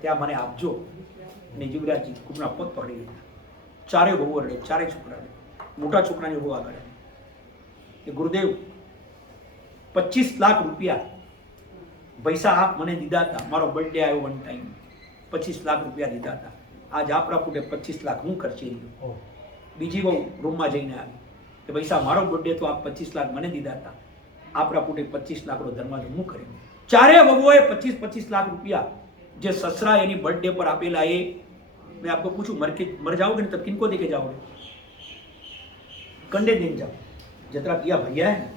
ત્યાં મને આપજો. અને જીવરાજજી કુમના પગ પકડી લીધા. 4 વહુઓ રડે, 4 છોકરા રડે. મોટા છોકરાની વહુ આગળ કે ગુરુદેવ 25 લાખ રૂપિયા પૈસા આપ મને દીધા હતા. મારો બર્થડે આવ્યો વન ટાઈમ, 25 લાખ રૂપિયા દીધા હતા. આજ આપણા પૂટે 25 લાખ હું ખર્ચી રહ્યો. બીજી બહુ રૂમમાં જઈને આવી કે પૈસા મારો બર્થડે તો આપ 25 લાખ મને દીધા હતા, આપણા પૂટે 25 લાખનો ધર્માદો હું કર્યો. 4 વહુઓએ 25 લાખ રૂપિયા જે સસરા એની બર્થડે પર આપેલા. એ मैं आपको पूछूं, मर जाओगे ना तब किनको देके जाओगे? कंडे देने जाओ. जतरा किया भैया है,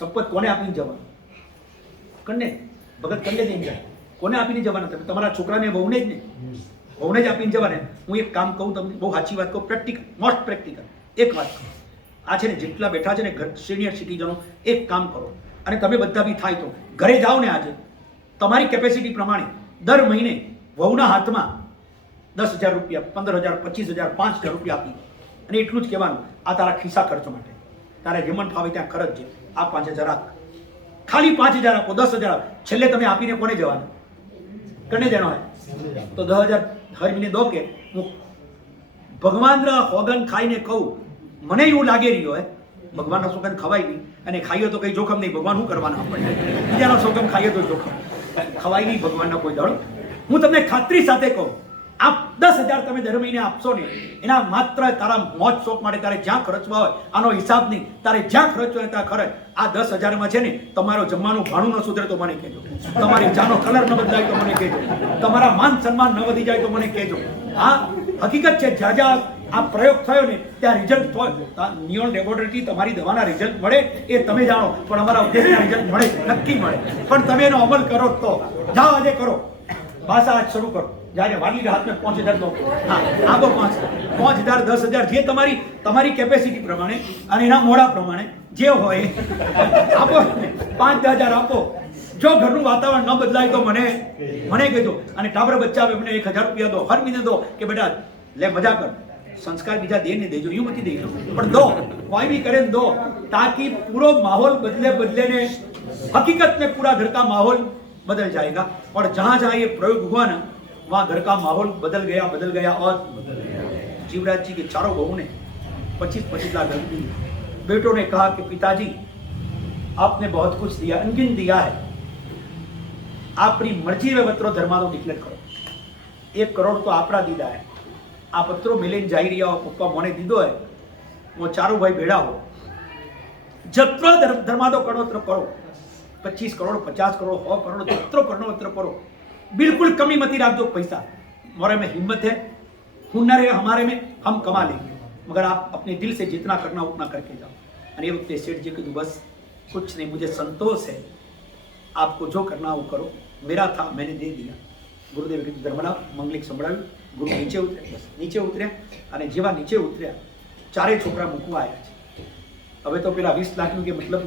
संपत कोने आपीने जवाना? कंडे भगत कंडे देने जाओ. कोने आपीने जवाना? તમે તમારા છોકરાને વહુને જ ને. વહુને જ આપીને જવાને. હું એક કામ કહું તમને, બહુ સાચી વાત કહું, પ્રેક્ટિકલ, મોસ્ટ પ્રેક્ટિકલ એક વાત કહું. આ છે ને જેટલા બેઠા છે ને સિનિયર સિટીઝનો, એક કામ કરો, અને તમે બધા બી થાય તો ઘરે જાઓ ને આજે તમારી કેપેસિટી પ્રમાણે દર મહિને વહુના હાથમાં 10,000 રૂપિયા, 15,000, 25,000, 5,000 રૂપિયા આપી, અને એટલું જ કહેવાનું, આ તારા ખિસ્સા ખર્ચ માટે, તારે જેમન ફાવે ત્યાં ખર્ચ છે, આ 5,000 આપ, ખાલી 5,000 આપો, 10,000 આપો, છેલ્લે તમે આપીને કોને જવાનું? કને દેનો હોય તો 10,000 હર મહિને દો. કે હું ભગવાનના સોગન ખાઈને કહું, મને એવું લાગે રહ્યો હે ભગવાનના સોગન ખવાય નહીં, અને ખાઈએ તો કઈ જોખમ નહીં, ભગવાન શું કરવાના આપણને, બીજાના સોગમ ખાઈએ તો જોખમ, ખવાય નહીં ભગવાનના કોઈ દાડો. હું તમને ખાતરી સાથે કહું, આપ 10,000 તમે દર મહિને આપશો ને, એના માત્ર તારા મોજ શોખ માટે તારે જ્યાં ખર્ચવા હોય, આનો હિસાબ નહીં, તારે જ્યાં ખર્ચ હોય ત્યાં ખર્ચ. આ 10,000 છે ને, તમારો જમવાનું ભાણું ન સુધરે તો મને કહેજો, તમારી ચાનો કલર ન બદલાય તો મને કહેજો, તમારા માન સન્માન ન વધી જાય તો મને કહેજો. આ હકીકત છે, જ્યાં જ્યાં આ પ્રયોગ થયો ને ત્યાં રિઝલ્ટ થયો. નિયોન લેબોરેટરી તમારી દવાના રિઝલ્ટ મળે એ તમે જાણો, પણ અમારા ઉદ્દેશના રિઝલ્ટ મળે, નક્કી મળે, પણ તમે એનો અમલ કરો તો. જાઓ આજે કરો, ભાષા આજ શરૂ કરો. જ્યારે વાલી હાથ મેં 5,000 દો, હા આપો 5,000, 10,000, જે તમારી કેપેસિટી પ્રમાણે અને એના મોડા પ્રમાણે જે હોય આપો, 5,000 આપો. જો ઘરનું વાતાવરણ ન બદલાય તો મને કહેજો. અને ટાબર બચ્ચા એમને 1,000 રૂપિયા દો, હર મહિને દો, કે બેટા લે મજા કર, સંસ્કાર બીજા દે ને દેજો, એવું નથી દેજો, પણ દો, કોઈ भी करे दो, ताकि पूरा माहौल बदले ने हकीकत में पूरा घर का माहौल बदल जाएगा. और जहां जहां ये प्रयोग हुआ ना, वहां घर का माहौल बदल गया. और जीवराज जी के चारों बहू ने 25-25 लाख दी. बेटों ने कहा कि पिताजी आपने बहुत कुछ दिया, अनगिन दिया है, આપની મરજી વે પત્રો ધર્માનો ડિક્લેર કરો. 1 કરોડ તો આપણા દીધા હે, આ પત્રો મિલીને જઈ રહ્યા હો, પપ્પા મને દીધો હે, वो चारों भाई भेड़ा हो, जत्रो धर्मादो करोड़ करो, 25 करोड़, 50 करोड़, 100 करोड़, जत्रो करोड़ करो, बिल्कुल कमी मत रखो. पैसा मोरे में हिम्मत है, हुनर है हमारे में, हम कमा लेंगे, मगर आप अपने दिल से जितना करना उतना करके जाओ. અને એ વખતે શેઠ जी કીધું બસ कुछ नहीं, मुझे संतोष है, आपको जो करना वो करो, मेरा था मैंने दे दिया. ગુરુદેવે કીધું ધર્મના મંગલિક સંભળાવ્યું. ગુરુ નીચે ઉતર્યા, બસ નીચે ઉતર્યા, અને જેવા નીચે ઉતર્યા ચારે છોકરા મૂકવા આવ્યા છે. હવે તો પેલા 20 લાખનું કે મતલબ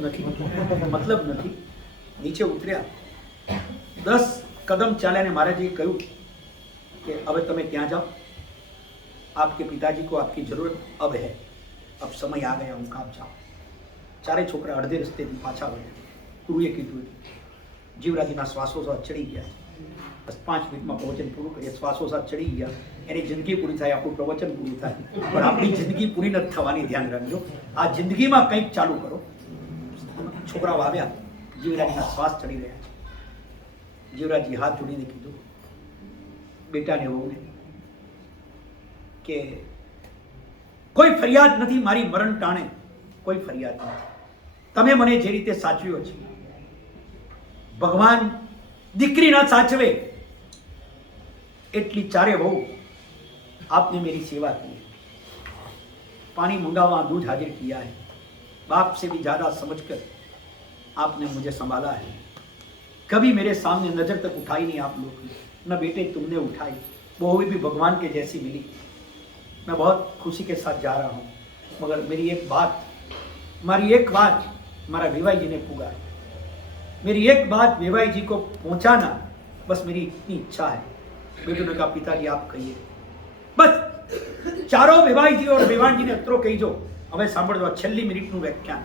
નથી. નીચે ઉતર્યા, 10 કદમ ચાલ્યા ને મહારાજે કહ્યું કે હવે તમે ત્યાં જાઓ, आपके पिताजी को आपकी जरूरत अब है, अब समय आ गया उनका, आप जाओ. ચારે છોકરા અડધે રસ્તેથી પાછા વળ્યા. ગુરુએ કીધું જીવરાજીના શ્વાસોશ્વાસ ચડી ગયા, બસ 5 મિનિટમાં પ્રવચન પૂરું કરીએ. શ્વાસોશ્વાસ ચડી ગયા, એની જિંદગી પૂરી થાય, આપણું પ્રવચન પૂરું થાય, પણ આપણી જિંદગી પૂરી નથી થવાની, ધ્યાન રાખજો. આ જિંદગીમાં કંઈક ચાલુ કરો. છોકરાઓ આવ્યા, જીવરાજીના શ્વાસ ચડી રહ્યા છે. જીવરાજી હાથ જોડીને કીધું બેટાને વહુને કે કોઈ ફરિયાદ નથી, મારી મરણ ટાણે કોઈ ફરિયાદ નથી. તમે મને જે રીતે સાચવ્યો છે, ભગવાન દીકરી ના સાચવે એટલી ચારે વહુ आपने मेरी सेवा की, पानी मंगावा, दूध हाजिर किया है, बाप से भी ज्यादा समझकर आपने मुझे संभाला है. कभी मेरे सामने नजर तक उठाई नहीं आप लोग, न बेटे तुमने उठाई, बहू भी भगवान के जैसी मिली. मैं बहुत खुशी के साथ जा रहा हूँ, मगर मेरी एक बात हमारा विवाई जी ने पूछा है, मेरी एक बात विवाई जी को पहुंचाना, बस मेरी इतनी इच्छा है. बेटों ने कहा पिताजी आप कहिए. बस चारों विवाई जी और विवान जी ने अत्रो कहीજો. હવે સાંભળજો છેલ્લી મિનિટનું વ્યાખ્યાન.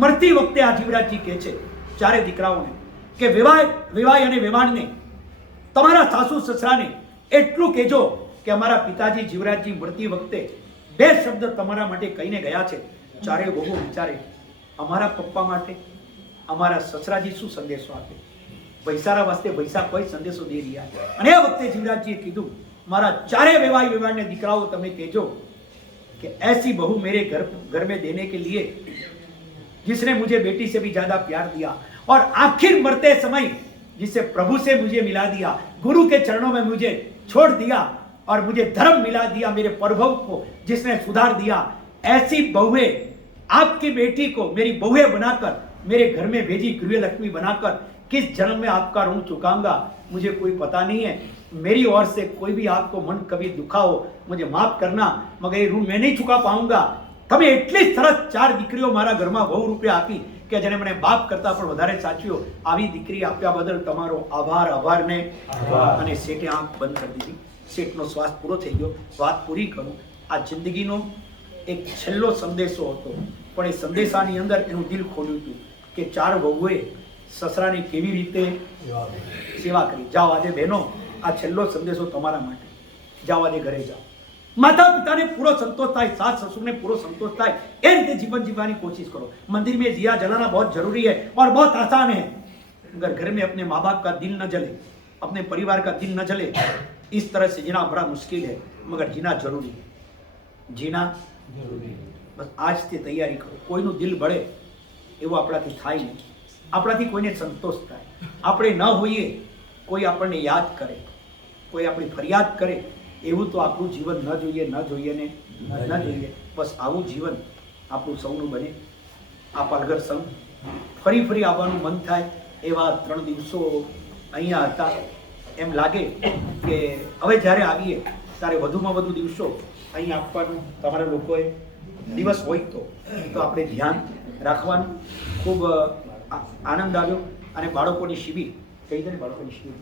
મરતી વખતે આ જીવરાજજી કહે છે ચારે દીકરાઓને કે વિવાય અને વિવાનને, તમારા સાસુ સસરાને એટલું કહેજો કે અમારા પિતાજી જીવરાજજી મરતી વખતે 2 શબ્દ તમારા માટે કહીને ગયા છે. ચારે વહુ વિચારે અમારા પપ્પા માટે અમારા સસરાજી શું સંદેશો આપે, વૈસારા વાસ્તે વૈસા કોઈ સંદેશો દે રહ્યા. અને એ વખતે જીવરાજજીએ કીધું મારા ચારે विवाह દીકરાઓ તમે કહેજો कि ऐसी बहू मेरे घर में देने के लिए जिसने मुझे बेटी से भी ज्यादा प्यार दिया और आखिर मरते समय जिसे प्रभु से मुझे मिला दिया, गुरु के चरणों में मुझे छोड़ दिया और मुझे धर्म मिला दिया, मेरे प्रभु को जिसने सुधार दिया, ऐसी बहुए आपकी बेटी को मेरी बहुए बनाकर मेरे घर में भेजी, गृह लक्ष्मी बनाकर किस जन्म में आपका ऋण चुकाऊंगा. मुझे कोई पता नहीं है, मेरी ओर से कोई भी आपको मन कभी दुखा हो मुझे माफ करना, मगर ये ऋण मैं नहीं चुका पाऊंगा। તમે એટલી સરસ 4 દીકરીઓ મારા ઘરમાં બહુ રૂપિયા આપી કે જેને મને બાપ કરતા પણ વધારે સાચ્યો, આવી દીકરી આપ્યા બદલ તમારો આભાર, આભાર ને આભાર। અને શેઠે આંખ બંધ કરી દીધી। શેઠનો શ્વાસ પૂરો થઈ ગયો। વાત પૂરી કરું, આ જિંદગીનો એક છેલ્લો સંદેશો હતો, પણ એ સંદેશાની અંદર એનું દિલ ખોલ્યું હતું કે 4 વહુએ સસરાની કેવી રીતે સેવા કરી। જાઓ આજે બહેનો, આ છેલ્લો સંદેશો તમારા માટે, જાઓ આજે ઘરે જાઓ। माता पिता ने पूरा संतोष था, सास ससुर ने पूरा संतोष था, ये रीते जीवन जीवानी कोशिश करो। मंदिर में दिया जलाना बहुत जरूरी है और बहुत आसान है, मगर घर में अपने माँ बाप का दिल न जले, अपने परिवार का दिल न जले, इस तरह से जीना बड़ा मुश्किल है, मगर जीना जरूरी है, जीना जरूरी है। बस आज से तैयारी करो। कोईनु दिल बळे एवं आपणाथी थाय नहीं, आपणाथी कोईने संतोष थाय, आपणे न होईए कोई आपणे याद करे, कोई आपणी फरियाद करे, એવું તો આપણું જીવન ન જોઈએ, ન જોઈએ ને ન જોઈએ। બસ આવું જીવન આપણું સૌનું બને। આ પાલઘર સંઘ ફરી ફરી આવવાનું મન થાય એવા 3 દિવસો અહીંયા હતા। એમ લાગે કે હવે જ્યારે આવીએ ત્યારે વધુમાં વધુ દિવસો અહીંયા આપવાનું તમારા લોકોએ દિવસ હોય તો આપણે ધ્યાન રાખવાનું। ખૂબ આનંદ આવ્યો। અને બાળકોની શિબિર કઈ દે, બાળકોની શિબિર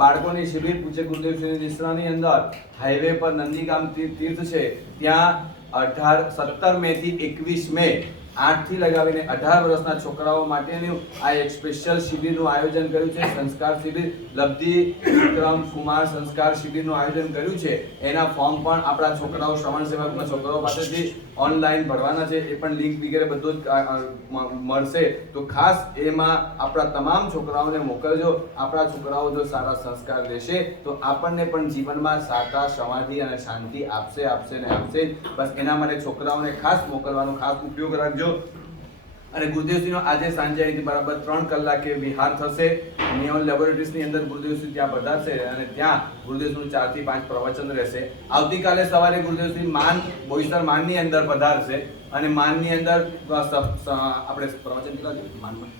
બાળકોની શિબિર પૂજ્ય ગુરુદેવ શ્રી નિશ્રાની અંદર હાઈવે પર નંદીગામ તીર્થ છે, ત્યાં 17 મે થી 21 મે 8 થી લગાવીને 18 વર્ષના છોકરાઓ માટેનું આ એક સ્પેશિયલ શિબિરનું આયોજન કર્યું છે। સંસ્કાર શિબિર લબ્ધિ વિક્રમ કુમાર સંસ્કાર શિબિરનું આયોજન કર્યું છે। એના ફોર્મ પણ આપણા છોકરાઓ શ્રવણ સેવકના છોકરાઓ પાસેથી ઓનલાઈન ભરવાના છે, એ પણ લિંક વગેરે બધું જ મળશે। તો ખાસ એમાં આપણા તમામ છોકરાઓને મોકલજો। આપણા છોકરાઓ જો સારા સંસ્કાર લેશે તો આપણને પણ જીવનમાં સાચા સમાધિ અને શાંતિ આપશે ને આપશે। બસ એના માટે છોકરાઓને ખાસ મોકલવાનો ખાસ ઉપયોગ રાખજો। અને ગુરુદેવશ્રીનો આજે સાંજે અહીંથી બરાબર 3 કલાકે વિહાર થશે। નિયોન લેબોરેટરીઝની અંદર ગુરુદેવશ્રી ત્યાં પધારશે અને ત્યાં ગુરુદેવશ્રીનું 4 થી 5 પ્રવચન રહેશે। આવતીકાલે સવારે ગુરુદેવશ્રી માન બોઈસર માનની અંદર પધારશે અને માનની અંદર આપણે પ્રવચન માનમાં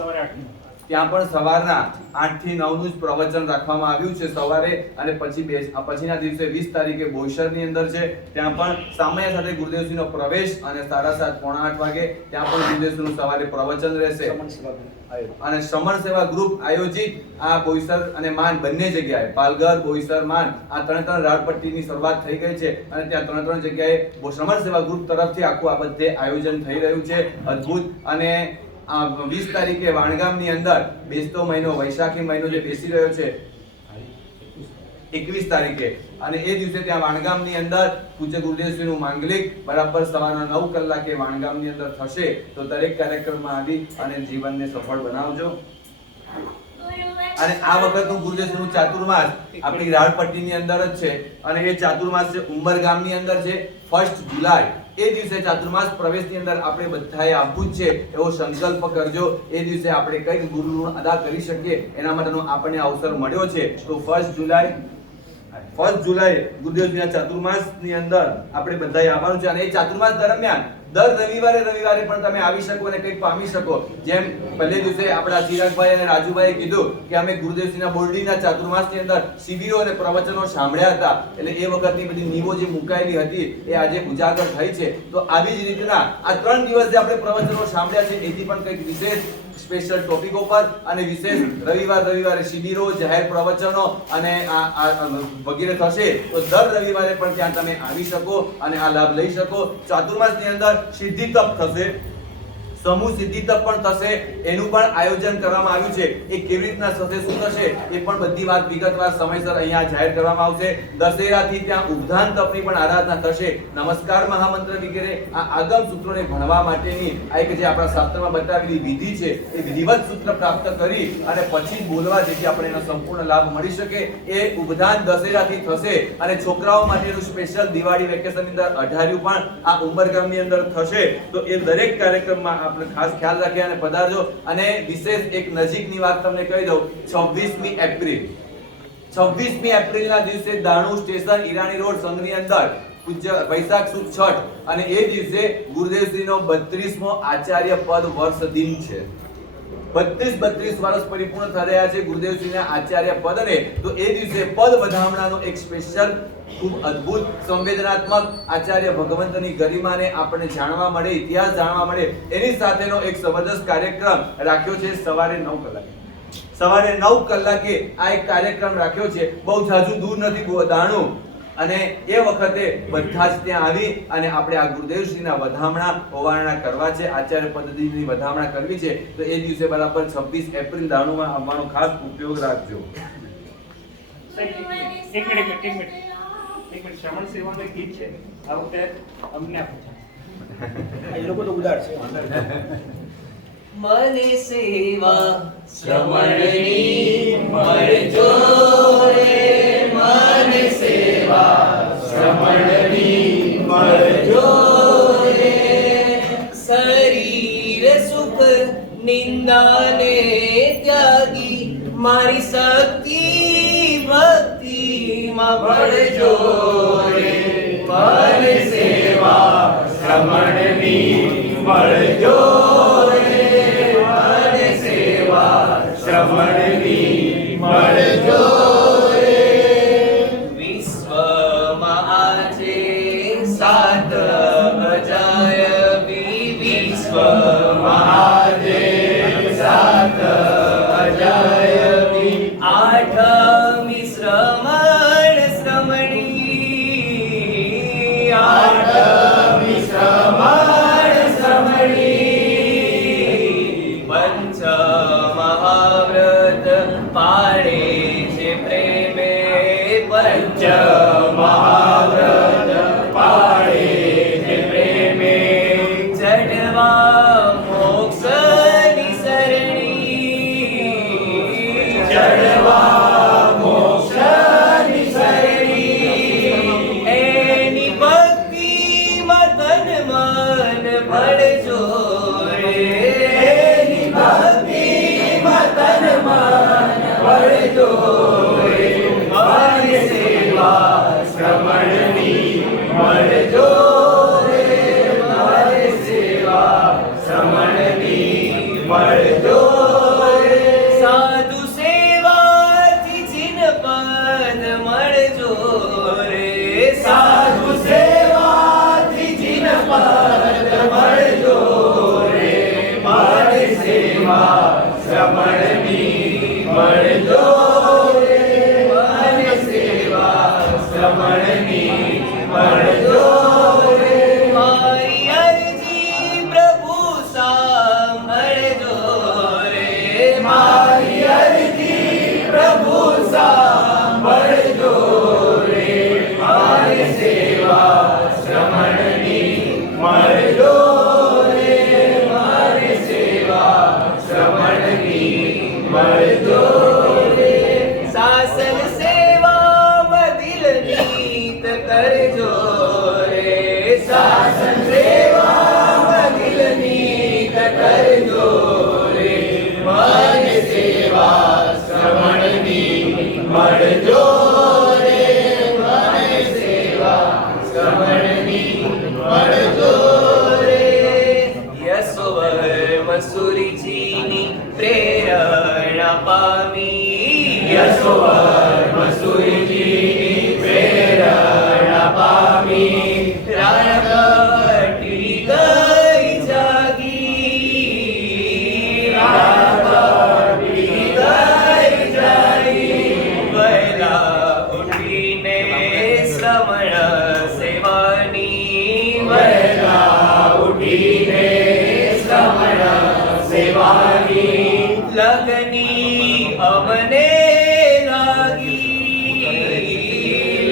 સવારે 8 ત્યાં પણ સવારના 8 થી 9 નું જ પ્રવચન રાખવામાં આવ્યું છે સવારે। અને પછીના દિવસે 20 તારીખે બોઈસરની અંદર છે, ત્યાં પણ સામાન્ય સાથે ગુરુદેવશ્રીનો પ્રવેશ અને 7:30 પોણા 8 વાગે ત્યાં પણ ગુરુદેવશ્રીનું સવારે પ્રવચન રહેશે। અને શ્રમણ સેવા ગ્રુપ આયોજિત આ બોઈસર અને માન બંને જગ્યાએ, પાલઘર બોઈસર માન, આ 3 રાળપટ્ટીની શરૂઆત થઈ ગઈ છે અને ત્યાં 3 જગ્યાએ શ્રમણ સેવા ગ્રુપ તરફથી આખું આ બધે આયોજન થઈ રહ્યું છે, અદ્ભુત। અને 20 તારીખે વાણગામની અંદર બેસતો મહિનો, વૈશાખી મહિનો જે બેસી રહ્યો છે 21 તારીખે, અને એ દિવસે ત્યાં વાણગામની અંદર પૂજ્ય ગુરુદેવશ્રીનું માંગલિક બરાબર સવારના 9 કલાકે વાણગામની અંદર થશે। તો દરેક કાર્યક્રમમાં આવી અને જીવનને સફળ બનાવજો। અને આ વખતનું ગુરુદેવશ્રીનું ચાતુર્માસ આપણી રાળપટ્ટીની અંદર જ છે અને એ ચાતુર્માસ છે ઉંબરગામની અંદર છે। 1 જુલાઈ એ દિવસે ચાતુર્માસ પ્રવેશની અંદર આપણે બધાએ આવવું જ છે એવો સંકલ્પ કરજો। એ દિવસે આપણે કઈ ગુરુનું અદા કરી શકીએ એના માટેનો આપણને અવસર મળ્યો છે। તો 1 જુલાઈ ગુરુદેવજીના ચાતુર્માસની અંદર આપણે બધાએ આવવાનું છે। અને એ ચાતુર્માસ દરમિયાન દર રવિવારે પણ તમે આવી શકો અને કંઈક પામી શકો। જેમ પહેલે દિવસે આપણા ચિરાગભાઈ અને રાજુભાઈએ કીધું કે અમે ગુરુદેવશ્રીના બોરડીના ચાતુર્માસની અંદર શિબિરો અને પ્રવચનો સાંભળ્યા હતા, એટલે એ વખતની બધી નીવો જે મુકાયેલી હતી એ આજે ઉજાગર થઈ છે। તો આવી જ રીતના આ 3 દિવસ જે આપણે પ્રવચનો સાંભળ્યા છે એથી પણ કંઈક વિશેષ સ્પેશિયલ ટોપિકો પર અને વિશેષ રવિવારે શિબિરો, જાહેર પ્રવચનો અને આ વગેરે થશે। તો દર રવિવારે પણ ત્યાં તમે આવી શકો અને આ લાભ લઈ શકો। ચાતુર્માસની અંદર સિદ્ધિ તપ થશે, સમૂહ સિદ્ધિ તપ પણ થશે, એનું પણ આયોજન કરવામાં આવ્યું છે। એ કેવી રીતના થશે, શું થશે એ પણ બધી વાત વિગતવાર સમયસર અહીંયા જાહેર કરવામાં આવશે। દશેરાથી ત્યાં ઉદ્ધાન તપની પણ આરાધના થશે। નમસ્કાર મહામંત્ર વગેરે આ આગમ સૂત્રોને ભણવા માટેની આ એક જે આપણા શાસ્ત્રમાં બતાવેલી વિધિ છે એ વિધિવત સૂત્ર પ્રાપ્ત કરી અને પછી બોલવા જેથી આપણે એનો સંપૂર્ણ લાભ મળી શકે એ ઉદ્ધાન દશેરાથી થશે। અને છોકરાઓ માટેનું સ્પેશિયલ દિવાળી વેકેશનની અંદર 18 પણ આ ઉંબરગામની અંદર થશે। તો એ દરેક કાર્યક્રમમાં આપણે ખાસ ખ્યાલ રાખીએ અને પધારજો। અને વિશેષ એક નજીકની વાત તમને કહી દઉં, 26મી એપ્રિલના દિવસે દાણુ સ્ટેશન ઈરાની રોડ સંઘની અંદર પૂજ્ય વૈશાખ સુદ છઠ અને એ દિવસે ગુરુદેવશ્રીનો 32મો આચાર્ય પદ વર્ષ દિન છે। 32 વર્ષ પરિપૂર્ણ થઈ રહ્યા છે ગુરુદેવશ્રીના આચાર્ય પદને. તો એ દિવસે પદ વધામણાનો એક સ્પેશિયલ ખૂબ અદ્ભુત સંવેદનાત્મક આચાર્ય ભગવંતની ગરિમાને આપણને જાણવા મળે, ઇતિહાસ જાણવા મળે, એની સાથેનો એક જબરદસ્ત કાર્યક્રમ રાખ્યો છે સવારે 9 કલાકે. સવારે 9 કલાકે આ એક કાર્યક્રમ રાખ્યો છે. બહુ જાજુ દૂર નથી દાણું, અને એ વખતે બધા જ ત્યાં આવી અને આપણે આ ગુરુદેવશ્રીના વધામણા ઓવારણા કરવા છે, આચાર્ય પદ્ધતિની વધામણા કરવી છે. તો એ દિવસે બરાબર 26 એપ્રિલ દાણુમાં આવવાનો ખાસ ઉપયોગ રાખજો. એક મિનિટ શ્રવણ સેવાનું એક ગીત છે, આ વખતે અમને આપો. એ લોકો તો ઉદાર છે. મને સેવા શ્રવણની મળજો રે, મને સેવા શ્રવણની મળજો રે. શરીર સુખ નિંદાને ત્યાગી મારી શક્તિ ભક્તિમાં ભળજો રે, મને સેવા શ્રવણની મળજો રે, મને સેવા શ્રવણની મળજો રે. વિશ્વમાં આજે 7 અજાયબી, વિશ્વમાં આજે 7 અજાયબી. 8મી શ્રમણ શ્રમણી, 8મી શ્રમણ શ્રમણી. પંચમહાવ્રત પાળે છે પ્રેમે, પંચમહાવ્રત પાળે છે પ્રેમે. ચડવા મોક્ષની સરણી, ચડવા મોક્ષની સરણી. એની ભક્તિમાં તન મન ભળજો રે, એની ભક્તિમાં તન મન ભળજો રે. મને સેવા શ્રવણની મળજો રે, મને સેવા શ્રવણની મળજો રે. સાધુ સેવાથી જીન પદ મળજો રે, સાધુ સેવાથી જીન પદ મળજો રે. મને સેવા શ્રવણની મળજો રે, મને સેવા શ્રવણની મળજો રે. મારી અરજી પ્રભુ સાંભળજો રે, મારી અરજી પ્રભુ સાંભળજો રે. મારી સેવા શ્રવણની મળજો રે, મારી સેવા શ્રવણની મળજો રે. શાસન સેવામાં દિલ નીત કરજો રે, શાસન સેવામાં દિલ નીત કરજો રે. મને સેવા શ્રવણની મળજો રે, મને સેવા શ્રવણની મળજો રે. યશોવર્મ સુરીજીની પ્રેરણા પામી, યશોવર્મ સુરીજીની પ્રેરણા પામી. રાણકટી ગઈ જાગી, રાણકટી ગઈ જાગી. વહેલા ઉઠીને શ્રવણ સેવાની, વહેલા ઉઠીને શ્રવણ સેવાની. લગની અમને લાગી,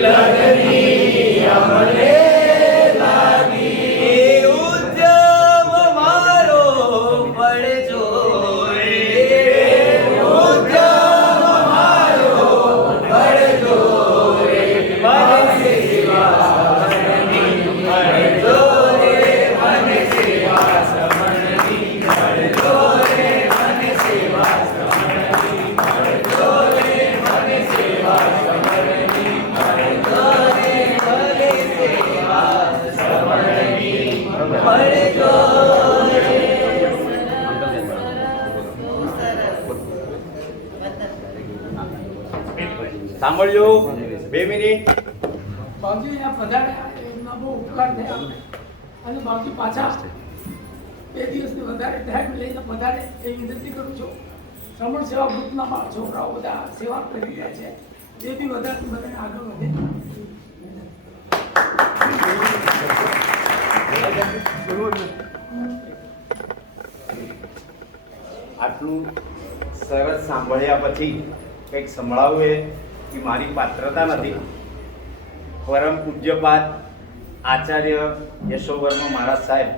લગની અમને લાગી. ઉદ્યમ મારો પડજો રે, ઉદ્યમ મારો પડજો રે. મને સેવા શ્રવણની મળજો રે, મને સેવા શ્રવણની મળજો રે, મને સેવા શ્રવણની મળજો રે, મને સેવા શ્રવણની મળજો રે. સાંભળજો 2 મિનિટ. બાપજી અહીંયા પધાર્યા એમના બહુ ઉપકાર થયા અને બાપજી પાછા 2 દિવસથી વધારે ટાઈમ લઈને પધારે એ વિનંતી કરું છું. શ્રમણ સેવા ગ્રુપના છોકરાઓ બધા સેવા કરી રહ્યા છે. જે બી વધારે બધાને આગળ વધે. આટલું સરસ સાંભળ્યા પછી કંઈક સંભળાવવું એ મારી પાત્રતા નથી. પરમ પૂજ્યપાદ આચાર્ય યશોવર્મ મહારાજ સાહેબ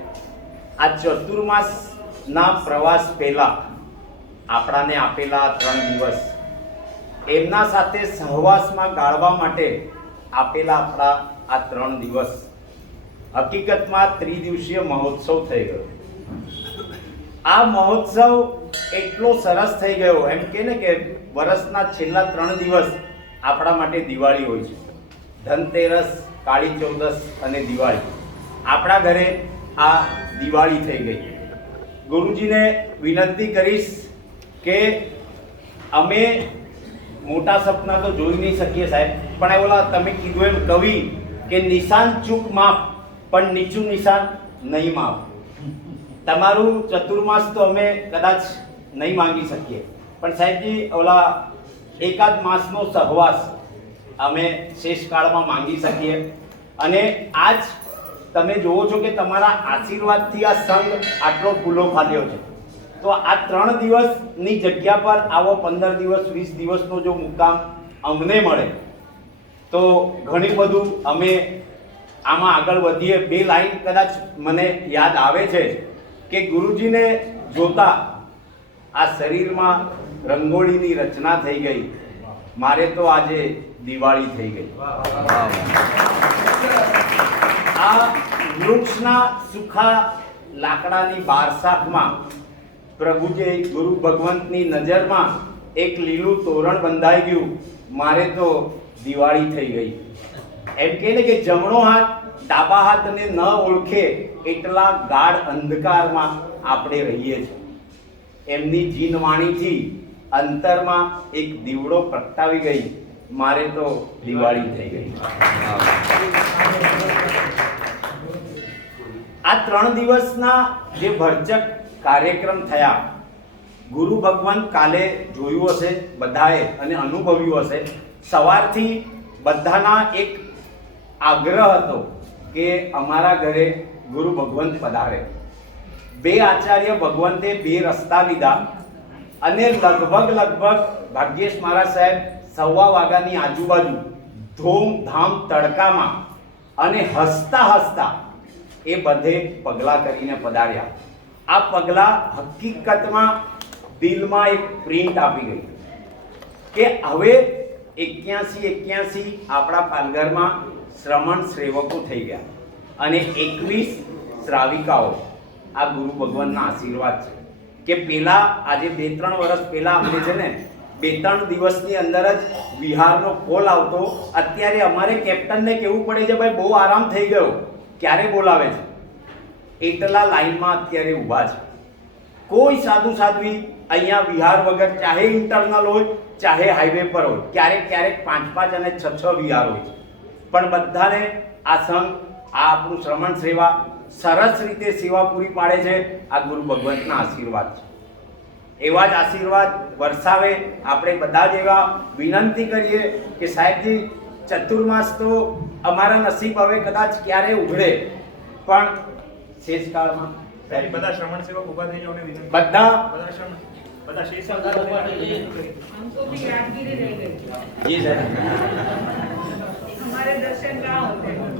આ ચતુર્માસના પ્રવાસ પહેલા આપણાને આપેલા 3 દિવસ એમના સાથે સહવાસમાં ગાળવા માટે આપેલા આપણા આ 3 દિવસ હકીકતમાં ત્રિદિવસીય મહોત્સવ થઈ ગયો. આ મહોત્સવ એટલો સરસ થઈ ગયો, એમ કે ને કે વર્ષના છેલ્લા 3 દિવસ આપણા માટે દિવાળી હોય છે. ધનતેરસ, કાળી ચૌદસ અને દિવાળી. આપણા ઘરે આ દિવાળી થઈ ગઈ. ગુરુજીને વિનંતી કરીશ કે અમે મોટા સપના તો જોઈ નહીં શકીએ સાહેબ, પણ ઓલા તમે કીધું એમ કવિ કે નિશાન ચૂક માફ પણ નીચું નિશાન નહીં માફ. તમારું ચતુર્માસ તો અમે કદાચ નહીં માંગી શકીએ, પણ સાહેબજી ઓલા એકાદ માસનો સહવાસ અમે શેષકાળમાં માંગી શકીએ. અને આજ તમે જોવો છો કે તમારા આશીર્વાદથી આ સંઘ આટલો ફૂલો ફાલ્યો છે. તો આ 3 દિવસની જગ્યા પર આવો 15 દિવસ 20 દિવસનો જો મુકામ અમને મળે તો ઘણી બધું અમે આમાં આગળ વધીએ. 2 લાઈન કદાચ મને યાદ આવે છે કે ગુરુજીને જોતા આ શરીરમાં રંગોળીની રચના થઈ ગઈ. મારે તો આજે દિવાળી થઈ ગઈ. આ વૃક્ષના સુખા લાકડાની બારસાખમાં પ્રભુજી ગુરુ ભગવંતની નજરમાં એક લીલું તોરણ બંધાઈ ગયું. મારે તો દિવાળી થઈ ગઈ. એમ કહે ને કે જમણો હાથ ડાબા હાથને ન ઓળખે એટલા ગાઢ અંધકારમાં આપણે રહીએ છીએ. એમની જીનવાણીથી અંતરમાં એક દીવડો પ્રગટાવી ગઈ. મારે તો દિવાળી થઈ ગઈ. આ 3 દિવસના જે ભરચક કાર્યક્રમ થયા, ગુરુ ભગવાન કાલે જોયું હશે બધાએ અને અનુભવ્યું હશે. સવારથી બધાના એક આગ્રહ હતો કે અમારા ઘરે ગુરુ ભગવંત પધારે. 2 આચાર્ય ભગવંતે 2 રસ્તા લીધા અને લગભગ ભાગ્યેશ મહારાજ સાહેબ 1:15 વાગ્યાની આજુબાજુ ધૂમધામ તડકામાં અને હસતા એ બધે પગલાં કરીને પધાર્યા. આ પગલાં હકીકતમાં દિલમાં એક પ્રિન્ટ આપી ગઈ કે હવે 81 આપણા પાલઘરમાં શ્રમણ સેવકો થઈ ગયા અને 21 શ્રાવિકાઓ. આ ગુરુ ભગવાનના આશીર્વાદ છે કે પેલા આજે 2-3 વર્ષ પહેલા અમને છે ને 2-3 દિવસની અંદર જ વિહારનો કોલ આવતો. અત્યારે અમારે કેપ્ટનને કહેવું પડે છે ભાઈ બહુ આરામ થઈ ગયો, ક્યારે બોલાવે છે. એટલા લાઈનમાં અત્યારે ઊભા છે. કોઈ સાધુ સાધ્વી અહીંયા વિહાર વગર, ચાહે ઇન્ટરનલ હોય ચાહે હાઈવે પર હોય, ક્યારેક 5 અને 6 વિહાર હોય છે, પણ બધાને આ સંઘ, આ આપણું શ્રમણ સેવા સરસ રીતે સેવા પૂરી પાડે છે. આ ગુરુ ભગવંતના આશીર્વાદ છે. એવા જ આશીર્વાદ વરસાવે. આપણે બધા જ એવા વિનંતી કરીએ કે સાહેબજી ચતુર્માસ તો અમારા નસીબ હવે કદાચ ક્યારે ઉઘડે, પણ શેષકાળમાં બધા શ્રમણ સેવક ઉભા થઈ જાવ ને વિનંતી. બધા શેષ हमको भी यादगिरी रह गई. જી સાહેબ हमारे दर्शन कहाँ होते हैं?